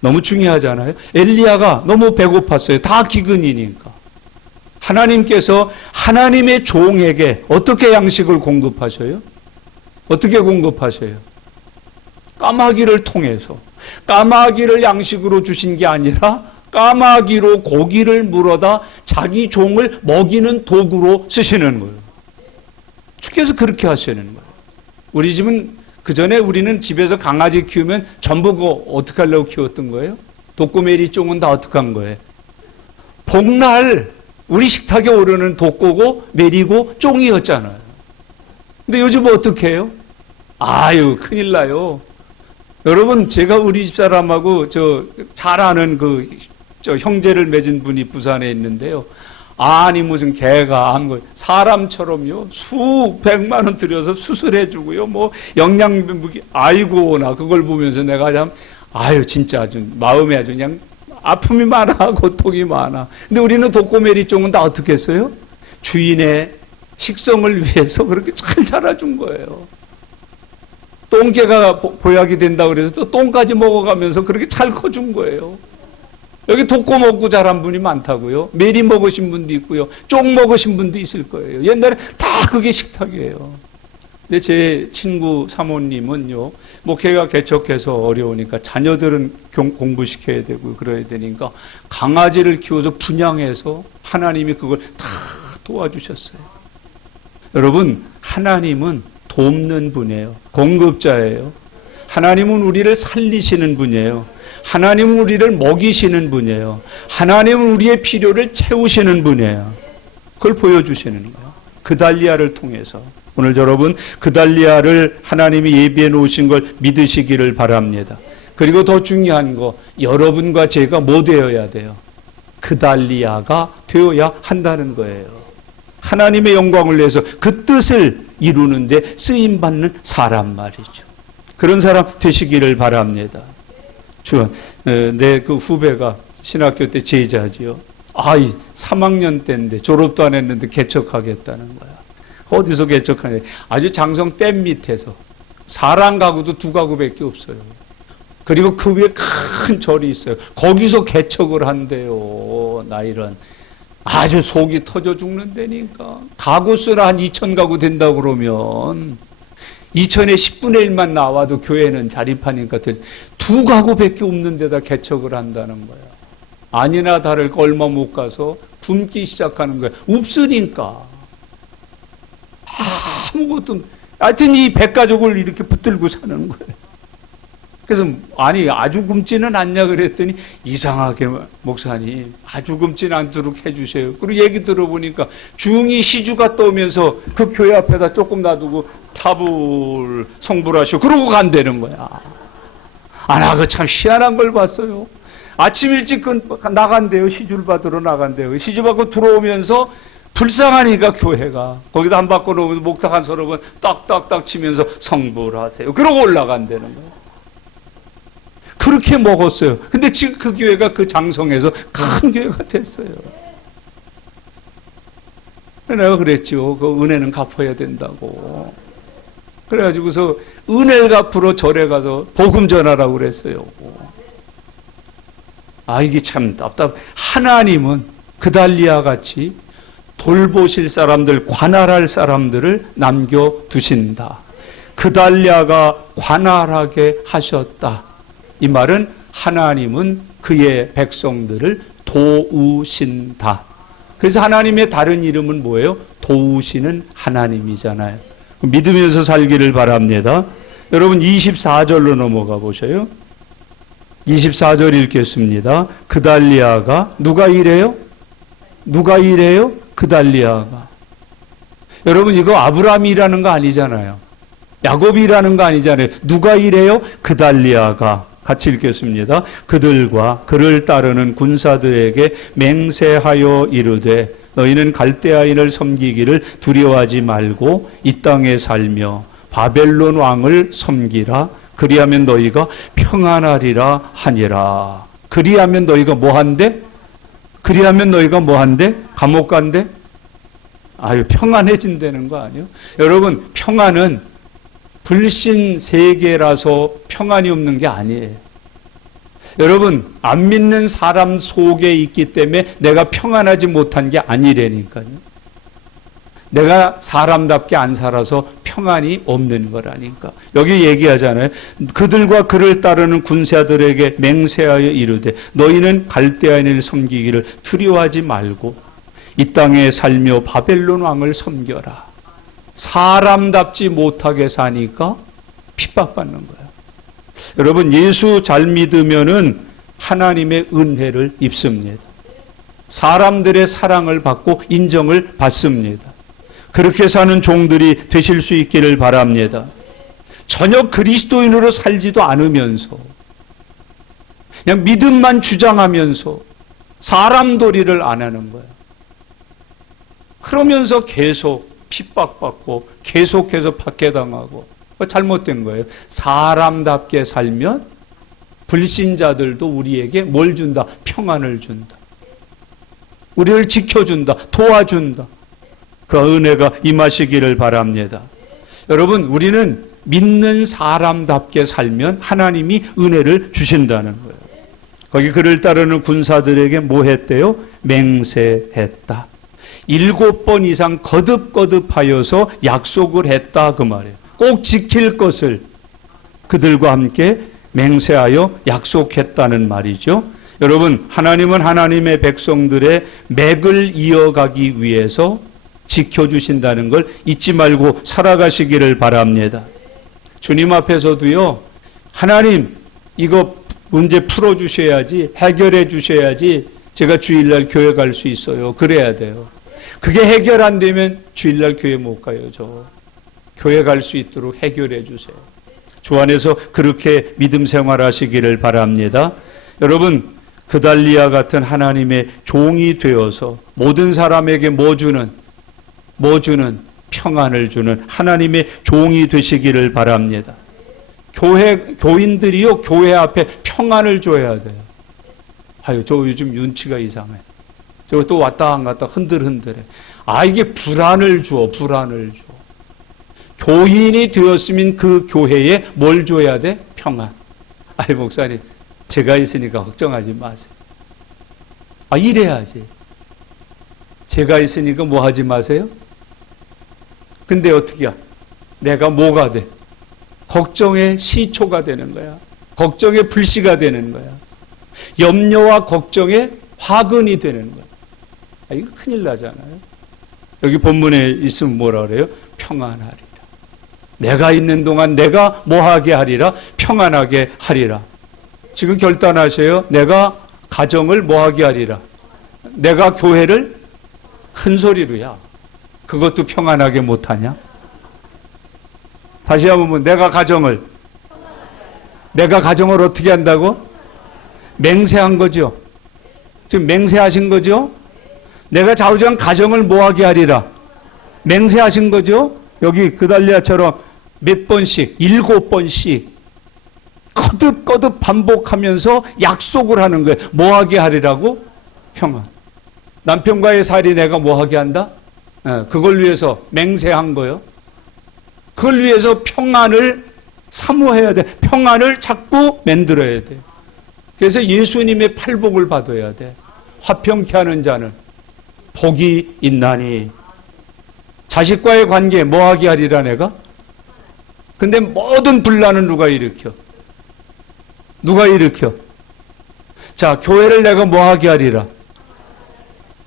너무 중요하잖아요. 엘리야가 너무 배고팠어요. 다 기근이니까. 하나님께서 하나님의 종에게 어떻게 양식을 공급하셔요? 어떻게 공급하셔요? 까마귀를 통해서. 까마귀를 양식으로 주신 게 아니라 까마귀로 고기를 물어다 자기 종을 먹이는 도구로 쓰시는 거예요. 주께서 그렇게 하시는 거예요. 우리 집은 그 전에 우리는 집에서 강아지 키우면 전부 그거 어떻게 하려고 키웠던 거예요? 독고메리 쫑은 다 어떻게 한 거예요? 복날 우리 식탁에 오르는 독고고 메리고 쫑이었잖아요. 근데 요즘 어떻게 해요? 아유 큰일 나요. 여러분 제가 우리 집사람하고 잘 아는 형제를 맺은 분이 부산에 있는데요. 아니 무슨 개가 한 거 사람처럼요 수백만 원 들여서 수술해 주고요 뭐 영양분기 아이고 나 그걸 보면서 내가 참 아유 진짜 아주 마음에 아주 그냥 아픔이 많아 고통이 많아. 근데 우리는 독고메리 쫑은 다 어떻게 했어요? 주인의 식성을 위해서 그렇게 잘 자라준 거예요. 똥개가 보약이 된다고 그래서 또 똥까지 먹어가면서 그렇게 잘 커준 거예요. 여기 독고 먹고 자란 분이 많다고요. 메리 먹으신 분도 있고요. 쫑 먹으신 분도 있을 거예요. 옛날에 다 그게 식탁이에요. 근데 제 친구 사모님은요. 목회가 개척해서 어려우니까 자녀들은 공부시켜야 되고 그래야 되니까 강아지를 키워서 분양해서 하나님이 그걸 다 도와주셨어요. 여러분 하나님은 돕는 분이에요. 공급자예요. 하나님은 우리를 살리시는 분이에요. 하나님은 우리를 먹이시는 분이에요. 하나님은 우리의 필요를 채우시는 분이에요. 그걸 보여주시는 거예요. 그달리아를 통해서. 오늘 여러분 그달리아를 하나님이 예비해 놓으신 걸 믿으시기를 바랍니다. 그리고 더 중요한 거 여러분과 제가 뭐 되어야 돼요? 그달리아가 되어야 한다는 거예요. 하나님의 영광을 위해서 그 뜻을 이루는데 쓰임받는 사람 말이죠. 그런 사람 되시기를 바랍니다. 내 그 후배가 신학교 때 제자지요. 3학년 때인데 졸업도 안 했는데 개척하겠다는 거야. 어디서 개척하냐? 아주 장성 댐 밑에서 4랑 가구도 2가구밖에 없어요. 그리고 그 위에 큰 절이 있어요. 거기서 개척을 한대요. 나 이런 아주 속이 터져 죽는다니까. 가구 수라 한 2,000가구 된다고 그러면 2,000의 10분의 1만 나와도 교회는 자립하니까 2가구밖에 없는 데다 개척을 한다는 거야. 아니나 다를까 얼마 못 가서 굶기 시작하는 거야. 없으니까. 아무것도 하여튼 이 100가족을 이렇게 붙들고 사는 거예요. 그래서 아주 굶지는 않냐 그랬더니 이상하게 목사님 아주 굶지는 않도록 해주세요. 그리고 얘기 들어보니까 중이 시주가 떠오면서 그 교회 앞에다 조금 놔두고 탑을 성불하시고 그러고 간다는 거야. 나 그 참 희한한 걸 봤어요. 아침 일찍 나간대요. 시주를 받으러 나간대요. 시주 받고 들어오면서 불쌍하니까 교회가 거기다 한 바꿔 놓으면 목탁 한 서너 번 딱딱딱 치면서 성불하세요. 그러고 올라간다는 거예요. 그렇게 먹었어요. 근데 지금 그 교회가 그 장성에서 큰 교회가 됐어요. 내가 그랬죠. 그 은혜는 갚아야 된다고. 그래가지고서 은혜를 갚으러 절에 가서 복음 전하라고 그랬어요. 이게 참 답답. 하나님은 그달리아 같이 돌보실 사람들, 관할할 사람들을 남겨두신다. 그달리아가 관할하게 하셨다. 이 말은 하나님은 그의 백성들을 도우신다. 그래서 하나님의 다른 이름은 뭐예요? 도우시는 하나님이잖아요. 믿으면서 살기를 바랍니다. 여러분 24절로 넘어가 보셔요. 24절 읽겠습니다. 그달리아가 누가 이래요? 누가 이래요? 그달리아가. 여러분 이거 아브라함이라는 거 아니잖아요. 야곱이라는 거 아니잖아요. 누가 이래요? 그달리아가. 같이 읽겠습니다. 그들과 그를 따르는 군사들에게 맹세하여 이르되 너희는 갈대아인을 섬기기를 두려워하지 말고 이 땅에 살며 바벨론 왕을 섬기라. 그리하면 너희가 평안하리라 하니라. 그리하면 너희가 뭐한대? 그리하면 너희가 뭐한대? 감옥 간대? 아유, 평안해진다는 거 아니에요? 여러분, 평안은 불신 세계라서 평안이 없는 게 아니에요. 여러분, 안 믿는 사람 속에 있기 때문에 내가 평안하지 못한 게 아니라니까요. 내가 사람답게 안 살아서 평안이 없는 거라니까. 여기 얘기하잖아요. 그들과 그를 따르는 군사들에게 맹세하여 이르되 너희는 갈대아인을 섬기기를 두려워하지 말고 이 땅에 살며 바벨론 왕을 섬겨라. 사람답지 못하게 사니까 핍박받는 거야. 여러분, 예수 잘 믿으면은 하나님의 은혜를 입습니다. 사람들의 사랑을 받고 인정을 받습니다. 그렇게 사는 종들이 되실 수 있기를 바랍니다. 전혀 그리스도인으로 살지도 않으면서 그냥 믿음만 주장하면서 사람 도리를 안 하는 거예요. 그러면서 계속 핍박받고 계속해서 박해당하고 잘못된 거예요. 사람답게 살면 불신자들도 우리에게 뭘 준다? 평안을 준다. 우리를 지켜준다. 도와준다. 그 은혜가 임하시기를 바랍니다. 여러분, 우리는 믿는 사람답게 살면 하나님이 은혜를 주신다는 거예요. 거기 그를 따르는 군사들에게 뭐 했대요? 맹세했다. 7번 이상 거듭거듭하여서 약속을 했다 그 말이에요. 꼭 지킬 것을 그들과 함께 맹세하여 약속했다는 말이죠. 여러분, 하나님은 하나님의 백성들의 맥을 이어가기 위해서 지켜주신다는 걸 잊지 말고 살아가시기를 바랍니다. 주님 앞에서도요, 하나님 이거 문제 풀어주셔야지, 해결해 주셔야지 제가 주일날 교회 갈 수 있어요. 그래야 돼요. 그게 해결 안 되면 주일날 교회 못 가요. 교회 갈 수 있도록 해결해 주세요. 주 안에서 그렇게 믿음 생활하시기를 바랍니다. 여러분, 그달리아 같은 하나님의 종이 되어서 모든 사람에게 뭐 주는 평안을 주는 하나님의 종이 되시기를 바랍니다. 교인들이요, 교회 앞에 평안을 줘야 돼요. 아유, 저 요즘 윤치가 이상해. 저 또 왔다 안 갔다 흔들흔들해. 이게 불안을 줘. 교인이 되었으면 그 교회에 뭘 줘야 돼? 평안. 목사님, 제가 있으니까 걱정하지 마세요. 이래야지. 제가 있으니까 뭐 하지 마세요? 근데 어떻게 내가 뭐가 돼? 걱정의 시초가 되는 거야. 걱정의 불씨가 되는 거야. 염려와 걱정의 화근이 되는 거야. 이거 큰일 나잖아요. 여기 본문에 있으면 뭐라 그래요? 평안하리라. 내가 있는 동안 내가 뭐하게 하리라? 평안하게 하리라. 지금 결단하세요. 내가 가정을 뭐하게 하리라? 내가 교회를 큰 소리로야. 그것도 평안하게 못하냐? 다시 한번 내가 가정을 어떻게 한다고? 맹세한 거죠. 지금 맹세하신 거죠. 내가 좌우지간 가정을 뭐하게 하리라? 맹세하신 거죠. 여기 그달리아처럼 몇 번씩 7번씩 거듭거듭 반복하면서 약속을 하는 거예요. 뭐하게 하리라고? 평안. 남편과의 살이 내가 뭐하게 한다? 그걸 위해서 맹세한 거예요. 그걸 위해서 평안을 사모해야 돼. 평안을 자꾸 만들어야 돼. 그래서 예수님의 팔복을 받아야 돼. 화평케 하는 자는 복이 있나니. 자식과의 관계 뭐하게 하리라 내가? 근데 모든 분란은 누가 일으켜? 자, 교회를 내가 뭐하게 하리라?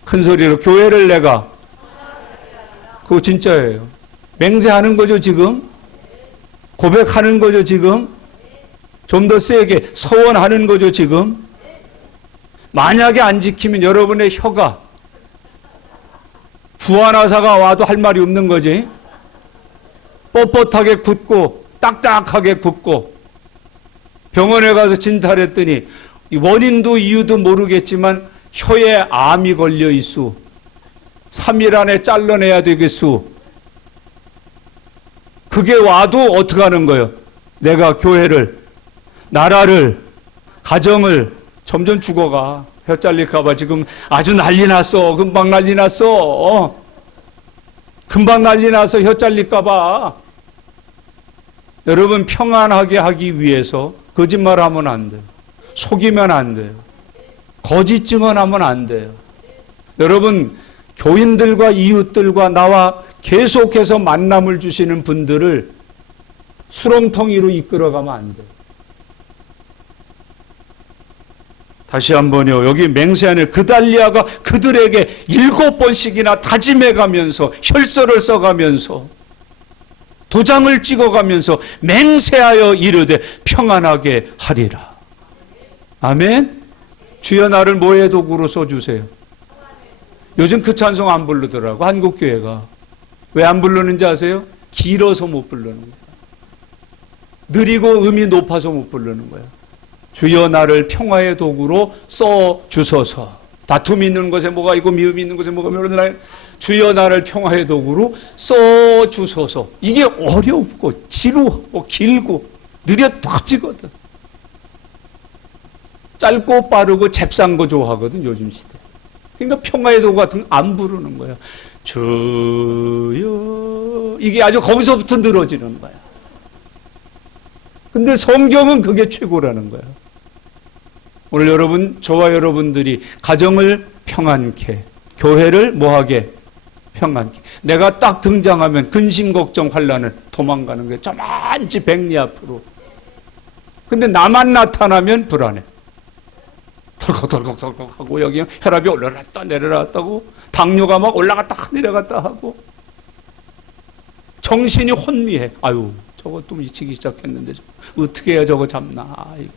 큰 소리로 교회를 내가. 그거 진짜예요. 맹세하는 거죠 지금? 고백하는 거죠 지금? 좀 더 세게 서원하는 거죠 지금? 만약에 안 지키면 여러분의 혀가 구안화사가 와도 할 말이 없는 거지. 뻣뻣하게 굳고 딱딱하게 굳고 병원에 가서 진찰했더니 원인도 이유도 모르겠지만 혀에 암이 걸려 있어. 3일 안에 잘라내야 되겠소. 그게 와도 어떻게 하는 거예요? 내가 교회를, 나라를, 가정을 점점 죽어가. 혀 잘릴까봐 지금 아주 난리 났어. 금방 난리 났어. 금방 난리 나서 혀 잘릴까봐. 여러분, 평안하게 하기 위해서 거짓말하면 안 돼요. 속이면 안 돼요. 거짓 증언하면 안 돼요. 여러분, 교인들과 이웃들과 나와 계속해서 만남을 주시는 분들을 수렁텅이로 이끌어가면 안 돼요. 다시 한번요. 여기 맹세하는 그달리아가 그들에게 7번씩이나 다짐해가면서 혈서를 써가면서 도장을 찍어가면서 맹세하여 이르되 평안하게 하리라. 아멘. 주여 나를 뭐의 도구로 써주세요. 요즘 그 찬송 안 부르더라고, 한국교회가. 왜 안 부르는지 아세요? 길어서 못 부르는 거야. 느리고 음이 높아서 못 부르는 거야. 주여 나를 평화의 도구로 써주소서. 다툼이 있는 것에 뭐가 있고 미움이 있는 것에 뭐가 있고 주여 나를 평화의 도구로 써주소서. 이게 어렵고 지루하고 길고 느려 터지거든. 짧고 빠르고 잽싼 거 좋아하거든, 요즘 시대. 그러니까 평화의 도구 같은 거 안 부르는 거야. 주여. 이게 아주 거기서부터 늘어지는 거야. 근데 성경은 그게 최고라는 거야. 오늘 여러분, 저와 여러분들이 가정을 평안케, 교회를 뭐하게? 평안케. 내가 딱 등장하면 근심, 걱정, 환난을 도망가는 거예요. 저만치 백리 앞으로. 근데 나만 나타나면 불안해. 덜컥덜컥덜컥 하고 여기 혈압이 올라갔다 내려갔다고, 당뇨가 막 올라갔다 내려갔다 하고, 정신이 혼미해. 아유, 저거 또 미치기 시작했는데 어떻게 해야 저거 잡나. 아이고.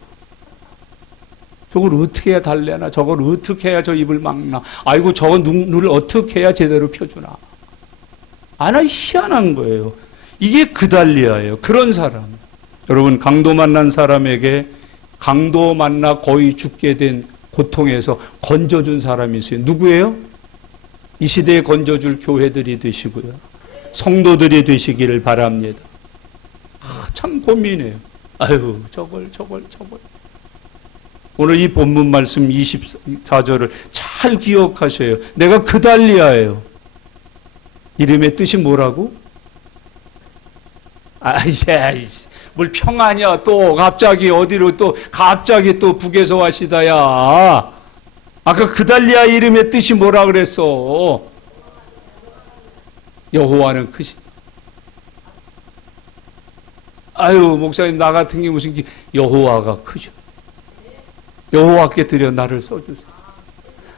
저걸 어떻게 해야 달래나. 저걸 어떻게 해야 저 입을 막나. 아이고, 저거 눈을 어떻게 해야 제대로 펴주나. 아나 희한한 거예요. 이게 그달리아예요. 그런 사람. 여러분, 강도 만난 사람에게 강도 만나 거의 죽게 된 고통에서 건져준 사람이 있어요. 누구예요? 이 시대에 건져줄 교회들이 되시고요. 성도들이 되시기를 바랍니다. 참 고민해요. 아유, 저걸. 오늘 이 본문 말씀 24절을 잘 기억하셔요. 내가 그달리아예요. 이름의 뜻이 뭐라고? 뭘 평안이야. 또 갑자기 어디로 또 갑자기 또 북에서 와시다야. 아까 그달리아 이름의 뜻이 뭐라 그랬어? 여호와는 크시. 아유, 목사님, 나 같은 게 무슨 여호와가 크죠. 여호와께 드려 나를 써주세요.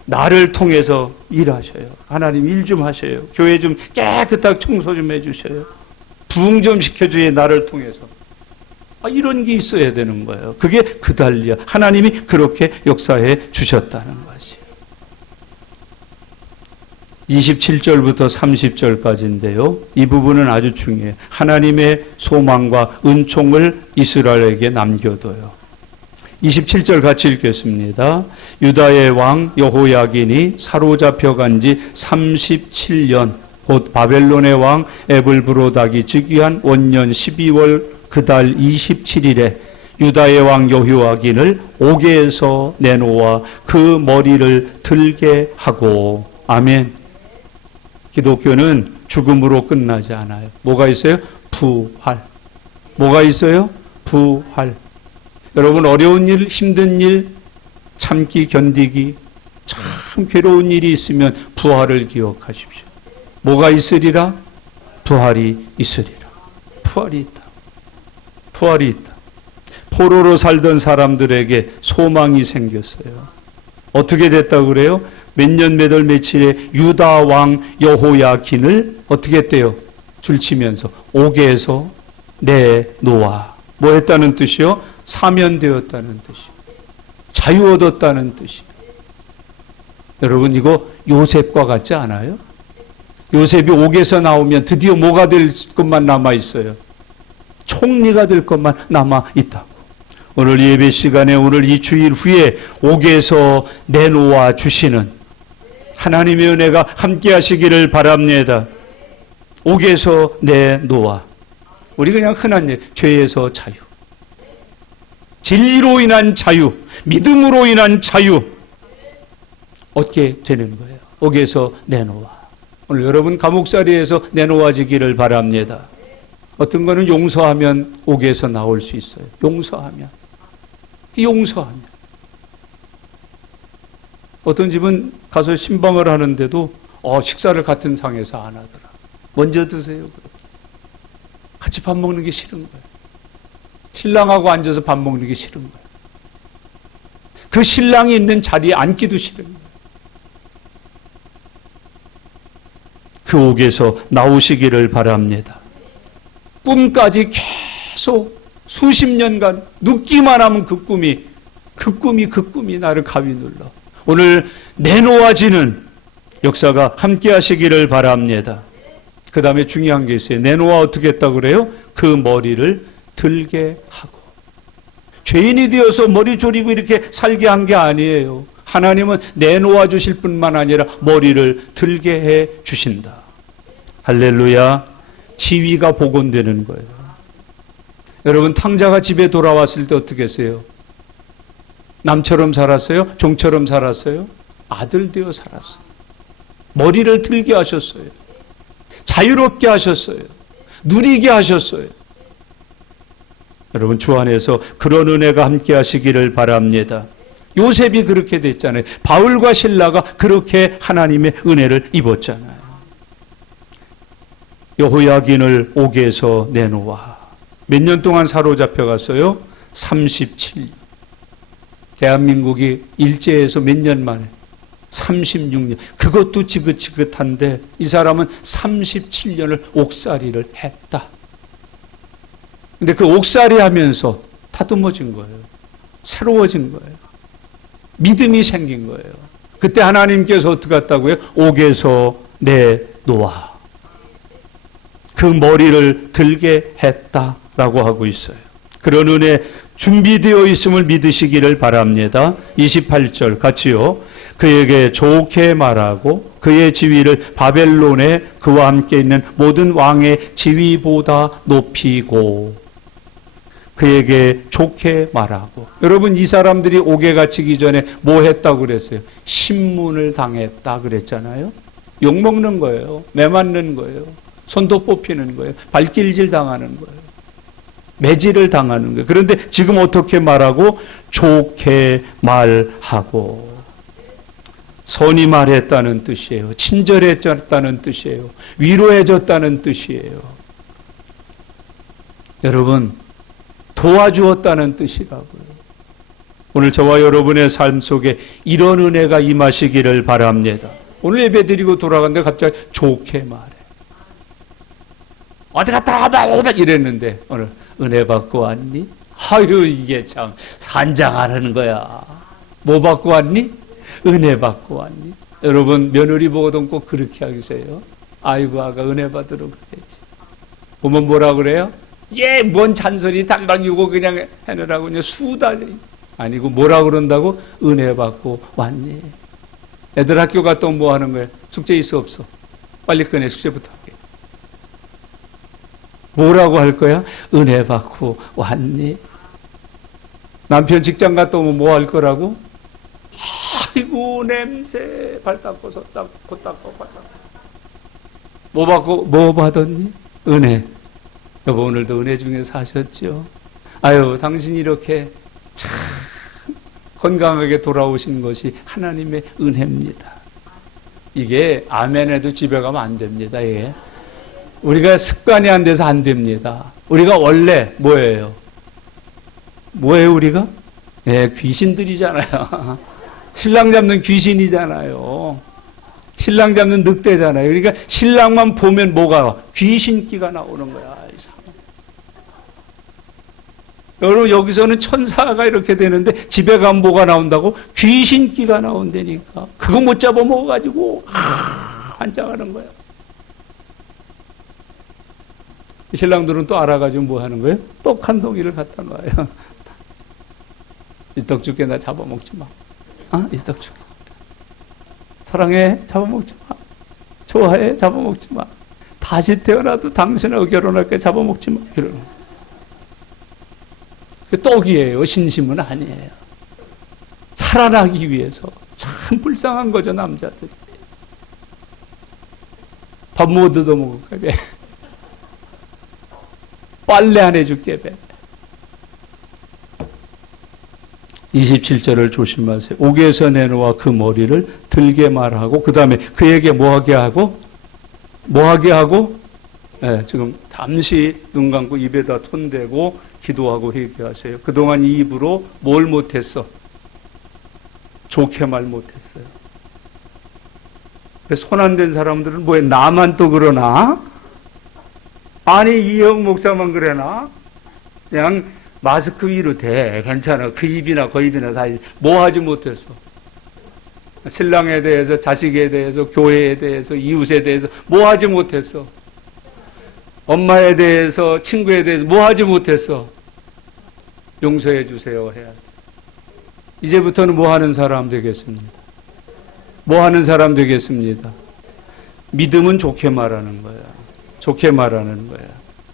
나를 통해서 일하셔요. 하나님 일 좀 하셔요. 교회 좀 깨끗하게 청소 좀 해주셔요. 부흥 좀 시켜줘요. 나를 통해서. 이런 게 있어야 되는 거예요. 그게 그달리아. 하나님이 그렇게 역사해 주셨다는 것이에요. 27절부터 30절까지인데요. 이 부분은 아주 중요해요. 하나님의 소망과 은총을 이스라엘에게 남겨둬요. 27절 같이 읽겠습니다. 유다의 왕 여호야긴이 사로잡혀 간 지 37년, 곧 바벨론의 왕 에불브로닥이 즉위한 원년 12월 그달 27일에 유다의 왕 여호야긴을 옥에서 내놓아 그 머리를 들게 하고. 아멘. 기독교는 죽음으로 끝나지 않아요. 뭐가 있어요? 부활. 뭐가 있어요? 부활. 여러분, 어려운 일, 힘든 일, 참기, 견디기, 참 괴로운 일이 있으면 부활을 기억하십시오. 뭐가 있으리라? 부활이 있으리라. 부활이 있다. 부활이 있다. 포로로 살던 사람들에게 소망이 생겼어요. 어떻게 됐다고 그래요? 몇 년 몇 월 며칠에 유다 왕 여호야긴을 어떻게 했대요? 줄치면서 옥에서 내놓아. 뭐 했다는 뜻이요? 사면되었다는 뜻이요. 자유 얻었다는 뜻이요. 여러분, 이거 요셉과 같지 않아요? 요셉이 옥에서 나오면 드디어 뭐가 될 것만 남아있어요? 총리가 될 것만 남아있다고. 오늘 예배 시간에 오늘 이 주일 후에 옥에서 내놓아 주시는 하나님의 은혜가 함께 하시기를 바랍니다. 옥에서 내놓아. 우리 그냥 흔한 일, 죄에서 자유. 진리로 인한 자유, 믿음으로 인한 자유 얻게 되는 거예요. 옥에서 내놓아. 오늘 여러분 감옥살이에서 내놓아지기를 바랍니다. 어떤 거는 용서하면 옥에서 나올 수 있어요. 용서하면. 어떤 집은 가서 신방을 하는데도 식사를 같은 상에서 안 하더라. 먼저 드세요. 같이 밥 먹는 게 싫은 거예요. 신랑하고 앉아서 밥 먹는 게 싫은 거예요. 그 신랑이 있는 자리에 앉기도 싫은 거예요. 그 옥에서 나오시기를 바랍니다. 꿈까지 계속 수십 년간 눕기만 하면 그 꿈이 나를 가위 눌러. 오늘 내놓아지는 역사가 함께 하시기를 바랍니다. 그 다음에 중요한 게 있어요. 내놓아 어떻게 했다고 그래요? 그 머리를 들게 하고. 죄인이 되어서 머리 조리고 이렇게 살게 한 게 아니에요. 하나님은 내놓아 주실 뿐만 아니라 머리를 들게 해 주신다. 할렐루야. 지위가 복원되는 거예요. 여러분 탕자가 집에 돌아왔을 때 어떻게 했어요? 남처럼 살았어요? 종처럼 살았어요? 아들 되어 살았어요. 머리를 들게 하셨어요. 자유롭게 하셨어요. 누리게 하셨어요. 여러분 주 안에서 그런 은혜가 함께 하시기를 바랍니다. 요셉이 그렇게 됐잖아요. 바울과 실라가 그렇게 하나님의 은혜를 입었잖아요. 여호야긴을 옥에서 내놓아. 몇 년 동안 사로잡혀 갔어요? 37년. 대한민국이 일제에서 몇 년 만에? 36년. 그것도 지긋지긋한데 이 사람은 37년을 옥살이를 했다. 근데 그 옥살이 하면서 다듬어진 거예요. 새로워진 거예요. 믿음이 생긴 거예요. 그때 하나님께서 어떻게 했다고요? 옥에서 내놓아. 그 머리를 들게 했다라고 하고 있어요. 그런 은혜 준비되어 있음을 믿으시기를 바랍니다. 28절 같이요. 그에게 좋게 말하고 그의 지위를 바벨론에 그와 함께 있는 모든 왕의 지위보다 높이고. 그에게 좋게 말하고. 여러분 이 사람들이 옥에 갇히기 전에 뭐 했다고 그랬어요? 신문을 당했다 그랬잖아요. 욕먹는 거예요. 매맞는 거예요. 손도 뽑히는 거예요. 발길질 당하는 거예요. 매질을 당하는 거예요. 그런데 지금 어떻게 말하고? 좋게 말하고. 선이 말했다는 뜻이에요. 친절해졌다는 뜻이에요. 위로해줬다는 뜻이에요. 여러분 도와주었다는 뜻이라고요. 오늘 저와 여러분의 삶 속에 이런 은혜가 임하시기를 바랍니다. 오늘 예배 드리고 돌아갔는데 갑자기 좋게 말해. 어디 갔다 와봐 이랬는데 오늘 은혜 받고 왔니? 아유 이게 참 산장하라는 거야. 뭐 받고 왔니? 은혜 받고 왔니? 여러분 며느리 보고도 꼭 그렇게 하세요. 아이고 아가 은혜 받으러 가야지. 보면 뭐라 그래요? 뭔 잔소리 당당 이거 그냥 해내라고 그냥 수달이 아니고 뭐라 그런다고? 은혜 받고 왔니? 애들 학교 갔다 오면 뭐 하는 거예요? 숙제 있어 없어? 빨리 꺼내 숙제부터 할게. 뭐라고 할 거야? 은혜 받고 왔니? 남편 직장 갔다 오면 뭐 할 거라고? 아이고 냄새 발 닦고 손 닦고 코 닦고 발 닦고 뭐 받고 뭐 받았니? 은혜. 여보 오늘도 은혜 중에 사셨죠? 아유 당신이 이렇게 참 건강하게 돌아오신 것이 하나님의 은혜입니다. 이게 아멘해도 집에 가면 안 됩니다. 이게 우리가 습관이 안 돼서 안 됩니다. 우리가 원래 뭐예요? 뭐예요 우리가? 귀신들이잖아요. 신랑 잡는 귀신이잖아요. 신랑 잡는 늑대잖아요. 그러니까 신랑만 보면 뭐가? 귀신기가 나오는 거야. 여러분 여기서는 천사가 이렇게 되는데 집에 가면 뭐가 나온다고? 귀신기가 나온다니까. 그거 못 잡아먹어가지고 환장하는 거야. 신랑들은 또 알아가지고 뭐 하는 거예요? 떡 한 동이를 갖다 놔요. 이 떡 줄게 나 잡아먹지 마. 이 떡 줄게. 사랑해? 잡아먹지 마. 좋아해? 잡아먹지 마. 다시 태어나도 당신하고 결혼할 때 잡아먹지 마. 이러는 그 떡이에요. 신심은 아니에요. 살아나기 위해서. 참 불쌍한 거죠, 남자들이. 밥 못 얻어먹을까, 배. 빨래 안 해줄게, 배. 27절을 조심하세요. 옥에서 내놓아 그 머리를 들게 말하고, 그 다음에 그에게 뭐하게 하고? 뭐하게 하고? 네, 지금 잠시 눈 감고 입에다 손 대고 기도하고 회개하세요. 그동안 이 입으로 뭘 못했어? 좋게 말 못했어요. 손 안 댄 사람들은 뭐해? 나만 또 그러나? 아니, 이형 목사만 그러나? 그냥 마스크 위로 대. 괜찮아. 그 입이나 그 입이나 다 뭐 하지 못했어. 신랑에 대해서, 자식에 대해서, 교회에 대해서, 이웃에 대해서 뭐 하지 못했어. 엄마에 대해서, 친구에 대해서 뭐 하지 못했어. 용서해 주세요 해야 돼. 이제부터는 뭐 하는 사람 되겠습니다. 뭐 하는 사람 되겠습니다. 믿음은 좋게 말하는 거야. 좋게 말하는 거야.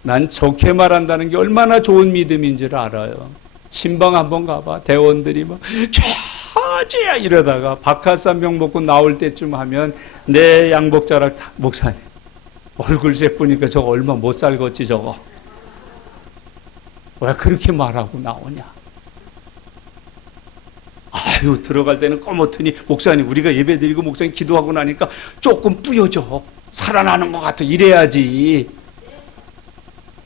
난 좋게 말한다는 게 얼마나 좋은 믿음인지를 알아요. 신방 한번 가봐. 대원들이 막 최하지야 이러다가 박하산병 먹고 나올 때쯤 하면 내 양복자락 목사님 얼굴색 보니까 저거 얼마 못 살겠지 저거. 왜 그렇게 말하고 나오냐. 아유, 들어갈 때는 꺼멓더니 목사님 우리가 예배드리고 목사님 기도하고 나니까 조금 뿌여져. 살아나는 것 같아. 이래야지.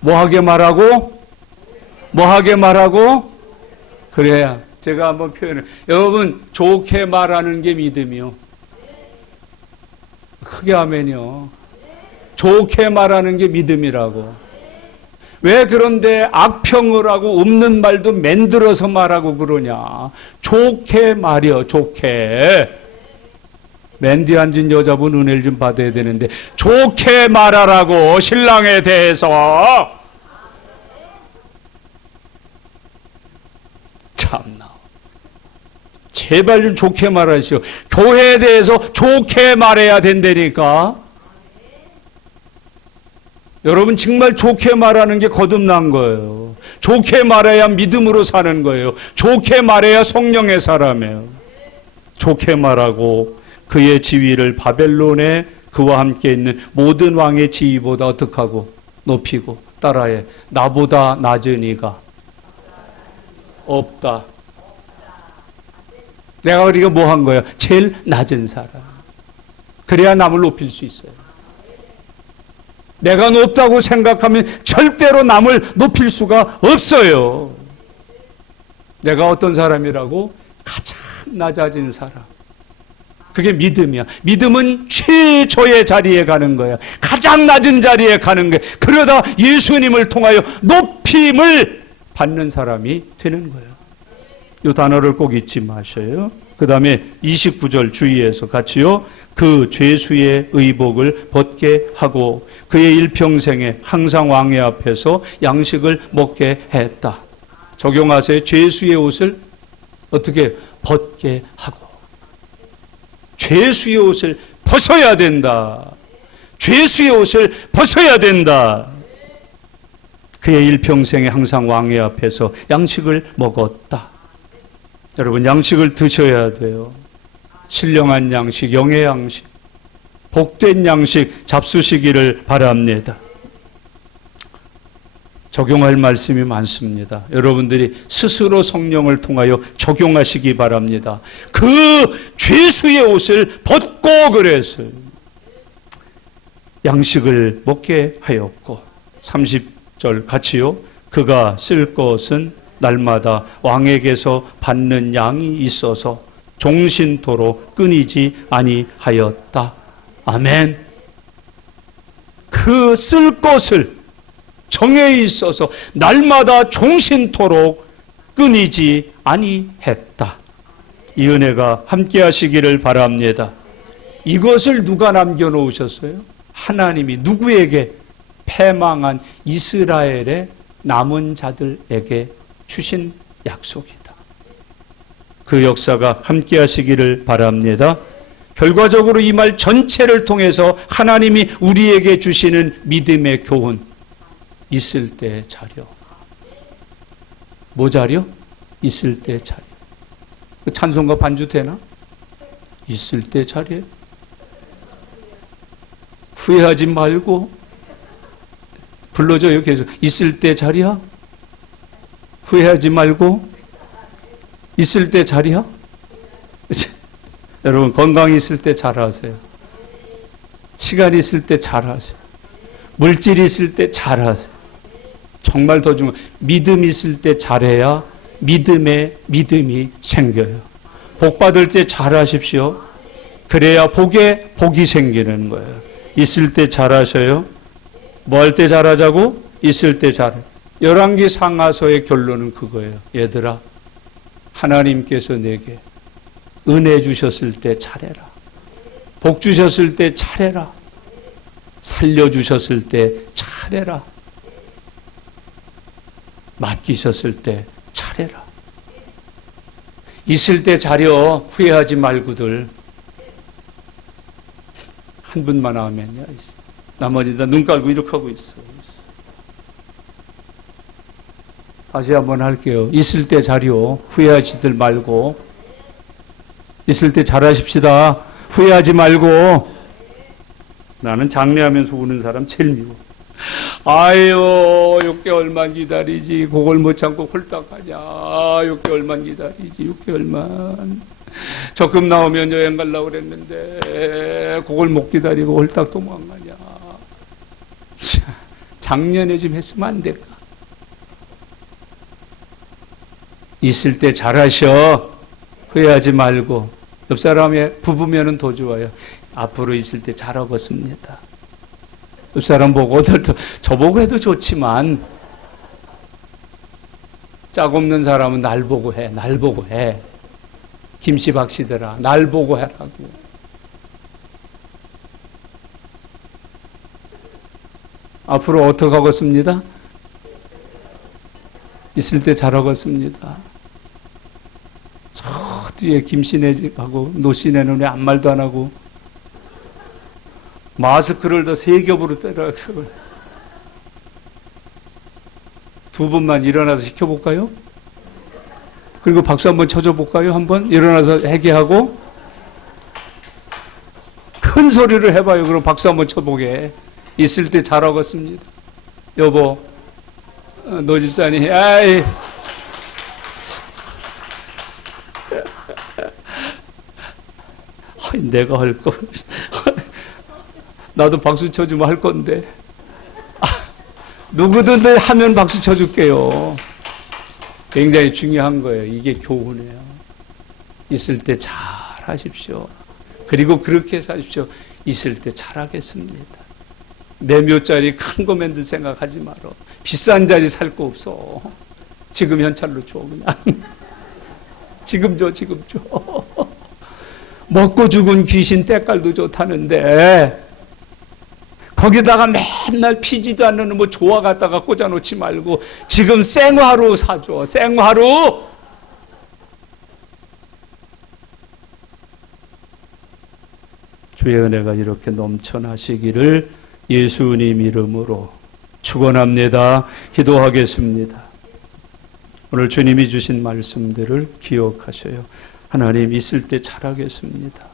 뭐하게 말하고? 뭐하게 말하고? 그래야. 제가 한번 표현해. 여러분, 좋게 말하는 게 믿음이요. 크게 하면요. 좋게 말하는 게 믿음이라고. 왜 그런데 악평을 하고 없는 말도 만들어서 말하고 그러냐. 좋게 말이요. 좋게. 맨 뒤에 앉은 여자분 은혜를 좀 받아야 되는데 좋게 말하라고 신랑에 대해서. 참나. 제발 좀 좋게 말하시오. 교회에 대해서 좋게 말해야 된다니까. 여러분 정말 좋게 말하는 게 거듭난 거예요. 좋게 말해야 믿음으로 사는 거예요. 좋게 말해야 성령의 사람이에요. 좋게 말하고 그의 지위를 바벨론에 그와 함께 있는 모든 왕의 지위보다 어떻게 하고 높이고 따라해. 나보다 낮은 이가 없다. 내가 우리가 뭐 한 거야? 제일 낮은 사람. 그래야 남을 높일 수 있어요. 내가 높다고 생각하면 절대로 남을 높일 수가 없어요. 내가 어떤 사람이라고? 가장 낮아진 사람. 그게 믿음이야. 믿음은 최초의 자리에 가는 거야. 가장 낮은 자리에 가는 거야. 그러다 예수님을 통하여 높임을 받는 사람이 되는 거예요. 이 단어를 꼭 잊지 마셔요. 그 다음에 29절 주의해서 같이요. 그 죄수의 의복을 벗게 하고 그의 일평생에 항상 왕의 앞에서 양식을 먹게 했다. 적용하세요. 죄수의 옷을 어떻게 벗게 하고. 죄수의 옷을 벗어야 된다. 죄수의 옷을 벗어야 된다. 그의 일평생에 항상 왕의 앞에서 양식을 먹었다. 여러분 양식을 드셔야 돼요. 신령한 양식, 영의 양식, 복된 양식 잡수시기를 바랍니다. 적용할 말씀이 많습니다. 여러분들이 스스로 성령을 통하여 적용하시기 바랍니다. 그 죄수의 옷을 벗고 그랬어요. 양식을 먹게 하였고 30절 같이요. 그가 쓸 것은 날마다 왕에게서 받는 양이 있어서 종신토록 끊이지 아니하였다. 아멘. 그 쓸 것을 정해 있어서 날마다 종신토록 끊이지 아니했다. 이 은혜가 함께 하시기를 바랍니다. 이것을 누가 남겨놓으셨어요? 하나님이 누구에게? 패망한 이스라엘의 남은 자들에게 주신 약속이다. 그 역사가 함께 하시기를 바랍니다. 결과적으로 이 말 전체를 통해서 하나님이 우리에게 주시는 믿음의 교훈. 있을 때 자려. 뭐 자려? 있을 때 자려. 찬송가 반주 되나? 있을 때 자려. 후회하지 말고 불러줘요. 계속. 있을 때 자려. 후회하지 말고 있을 때 자려. 여러분 건강이 있을 때 잘하세요. 시간이 있을 때 잘하세요. 물질이 있을 때 잘하세요. 정말 더 중요한 믿음이 있을 때 잘해야 믿음이 생겨요. 복 받을 때 잘하십시오. 그래야 복이 생기는 거예요. 있을 때 잘하셔요. 뭐 할 때 잘하자고? 있을 때 잘해. 열왕기 상하서의 결론은 그거예요. 얘들아, 하나님께서 내게 은혜 주셨을 때 잘해라. 복 주셨을 때 잘해라. 살려주셨을 때 잘해라. 맡기셨을 때 잘해라. 있을 때 잘여. 후회하지 말고들. 한 분만 하면요. 나머지 다 눈 깔고 이렇게 하고 있어. 다시 한번 할게요. 있을 때 잘여. 후회하시들 말고. 있을 때 잘하십시다. 후회하지 말고. 나는 장례하면서 우는 사람 제일 미워. 아유, 6개월만 기다리지. 그걸 못 참고 홀딱하냐. 6개월만 기다리지. 6개월만. 적금 나오면 여행 가려고 그랬는데 그걸 못 기다리고 홀딱 도망가냐. 작년에 좀 했으면 안 될까? 있을 때 잘하셔. 후회하지 말고. 옆 사람의 부부면은 더 좋아요. 앞으로 있을 때 잘하겠습니다. 옆 사람 보고 저보고 해도 좋지만 짝 없는 사람은 날 보고 해. 날 보고 해. 김씨 박씨들아, 날 보고 해라고. 앞으로 어떻게 하겠습니다? 있을 때 잘하겠습니다. 저 뒤에 김씨네 집하고 노씨네는 왜 아무 말도 안 하고 마스크를 더 3겹으로 때려서 두 분만 일어나서 시켜볼까요? 그리고 박수 한번 쳐줘볼까요? 한번 일어나서 회개하고 큰 소리를 해봐요. 그럼 박수 한번 쳐보게. 있을 때 잘하겠습니다. 여보, 노 집사님, 아이. 내가 할 거. 나도 박수 쳐주면 할 건데. 누구든 하면 박수 쳐줄게요. 굉장히 중요한 거예요. 이게 교훈이에요. 있을 때 잘 하십시오. 그리고 그렇게 사십시오. 있을 때 잘하겠습니다. 내 몇 자리 큰 거 만들 생각하지 말어. 비싼 자리 살 거 없어. 지금 현찰로 줘 그냥. 지금 줘. 먹고 죽은 귀신 때깔도 좋다는데 거기다가 맨날 피지도 않는 뭐 조화 갖다가 꽂아놓지 말고 지금 생화로 사줘. 생화로. 주의 은혜가 이렇게 넘쳐나시기를 예수님 이름으로 축원합니다. 기도하겠습니다. 오늘 주님이 주신 말씀들을 기억하셔요. 하나님, 있을 때 잘하겠습니다.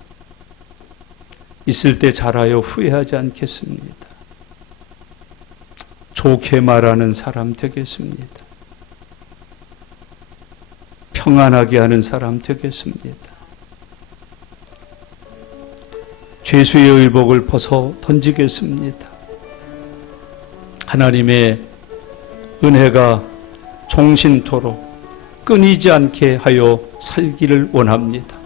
있을 때 잘하여 후회하지 않겠습니다. 좋게 말하는 사람 되겠습니다. 평안하게 하는 사람 되겠습니다. 죄수의 의복을 벗어 던지겠습니다. 하나님의 은혜가 종신토록 끊이지 않게 하여 살기를 원합니다.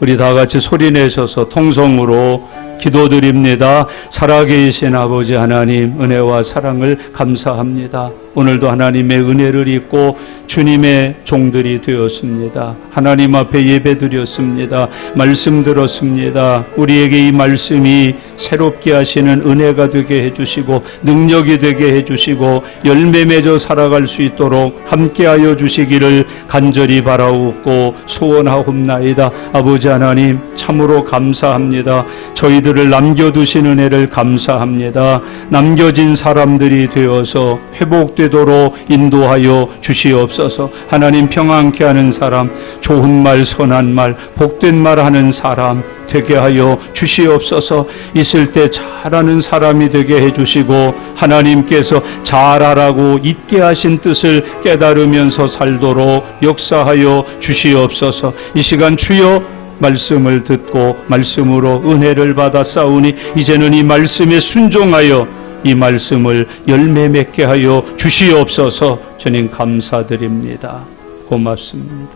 우리 다 같이 소리내셔서 통성으로 기도드립니다. 살아계신 아버지 하나님, 은혜와 사랑을 감사합니다. 오늘도 하나님의 은혜를 입고 주님의 종들이 되었습니다. 하나님 앞에 예배드렸습니다. 말씀 들었습니다. 우리에게 이 말씀이 새롭게 하시는 은혜가 되게 해주시고 능력이 되게 해주시고 열매 맺어 살아갈 수 있도록 함께하여 주시기를 간절히 바라옵고 소원하옵나이다. 아버지 하나님 참으로 감사합니다. 저희들을 남겨두신 은혜를 감사합니다. 남겨진 사람들이 되어서 회복되도록 인도하여 주시옵소서. 하나님 평안케 하는 사람, 좋은 말, 선한 말, 복된 말 하는 사람 되게 하여 주시옵소서. 있을 때 잘하는 사람이 되게 해주시고 하나님께서 잘하라고 있게 하신 뜻을 깨달으면서 살도록 역사하여 주시옵소서. 이 시간 주여 말씀을 듣고 말씀으로 은혜를 받아 싸우니 이제는 이 말씀에 순종하여 이 말씀을 열매 맺게 하여 주시옵소서. 주님 감사드립니다. 고맙습니다.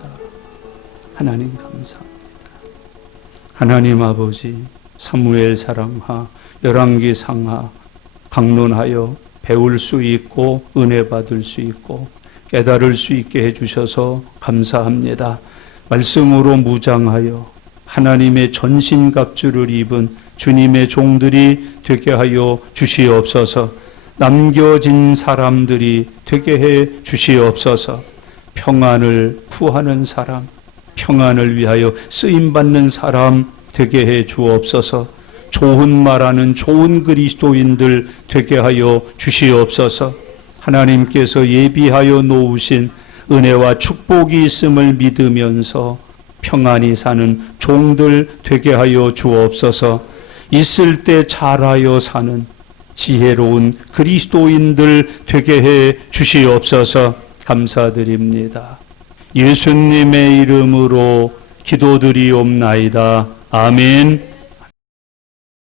하나님 감사합니다. 하나님 아버지 사무엘 사랑하 열왕기 상하 강론하여 배울 수 있고 은혜 받을 수 있고 깨달을 수 있게 해주셔서 감사합니다. 말씀으로 무장하여 하나님의 전신갑주를 입은 주님의 종들이 되게 하여 주시옵소서. 남겨진 사람들이 되게 해 주시옵소서. 평안을 구하는 사람, 평안을 위하여 쓰임받는 사람 되게 해 주옵소서. 좋은 말하는 좋은 그리스도인들 되게 하여 주시옵소서. 하나님께서 예비하여 놓으신 은혜와 축복이 있음을 믿으면서 평안히 사는 종들 되게 하여 주옵소서. 있을 때 잘하여 사는 지혜로운 그리스도인들 되게 해 주시옵소서. 감사드립니다. 예수님의 이름으로 기도드리옵나이다. 아멘.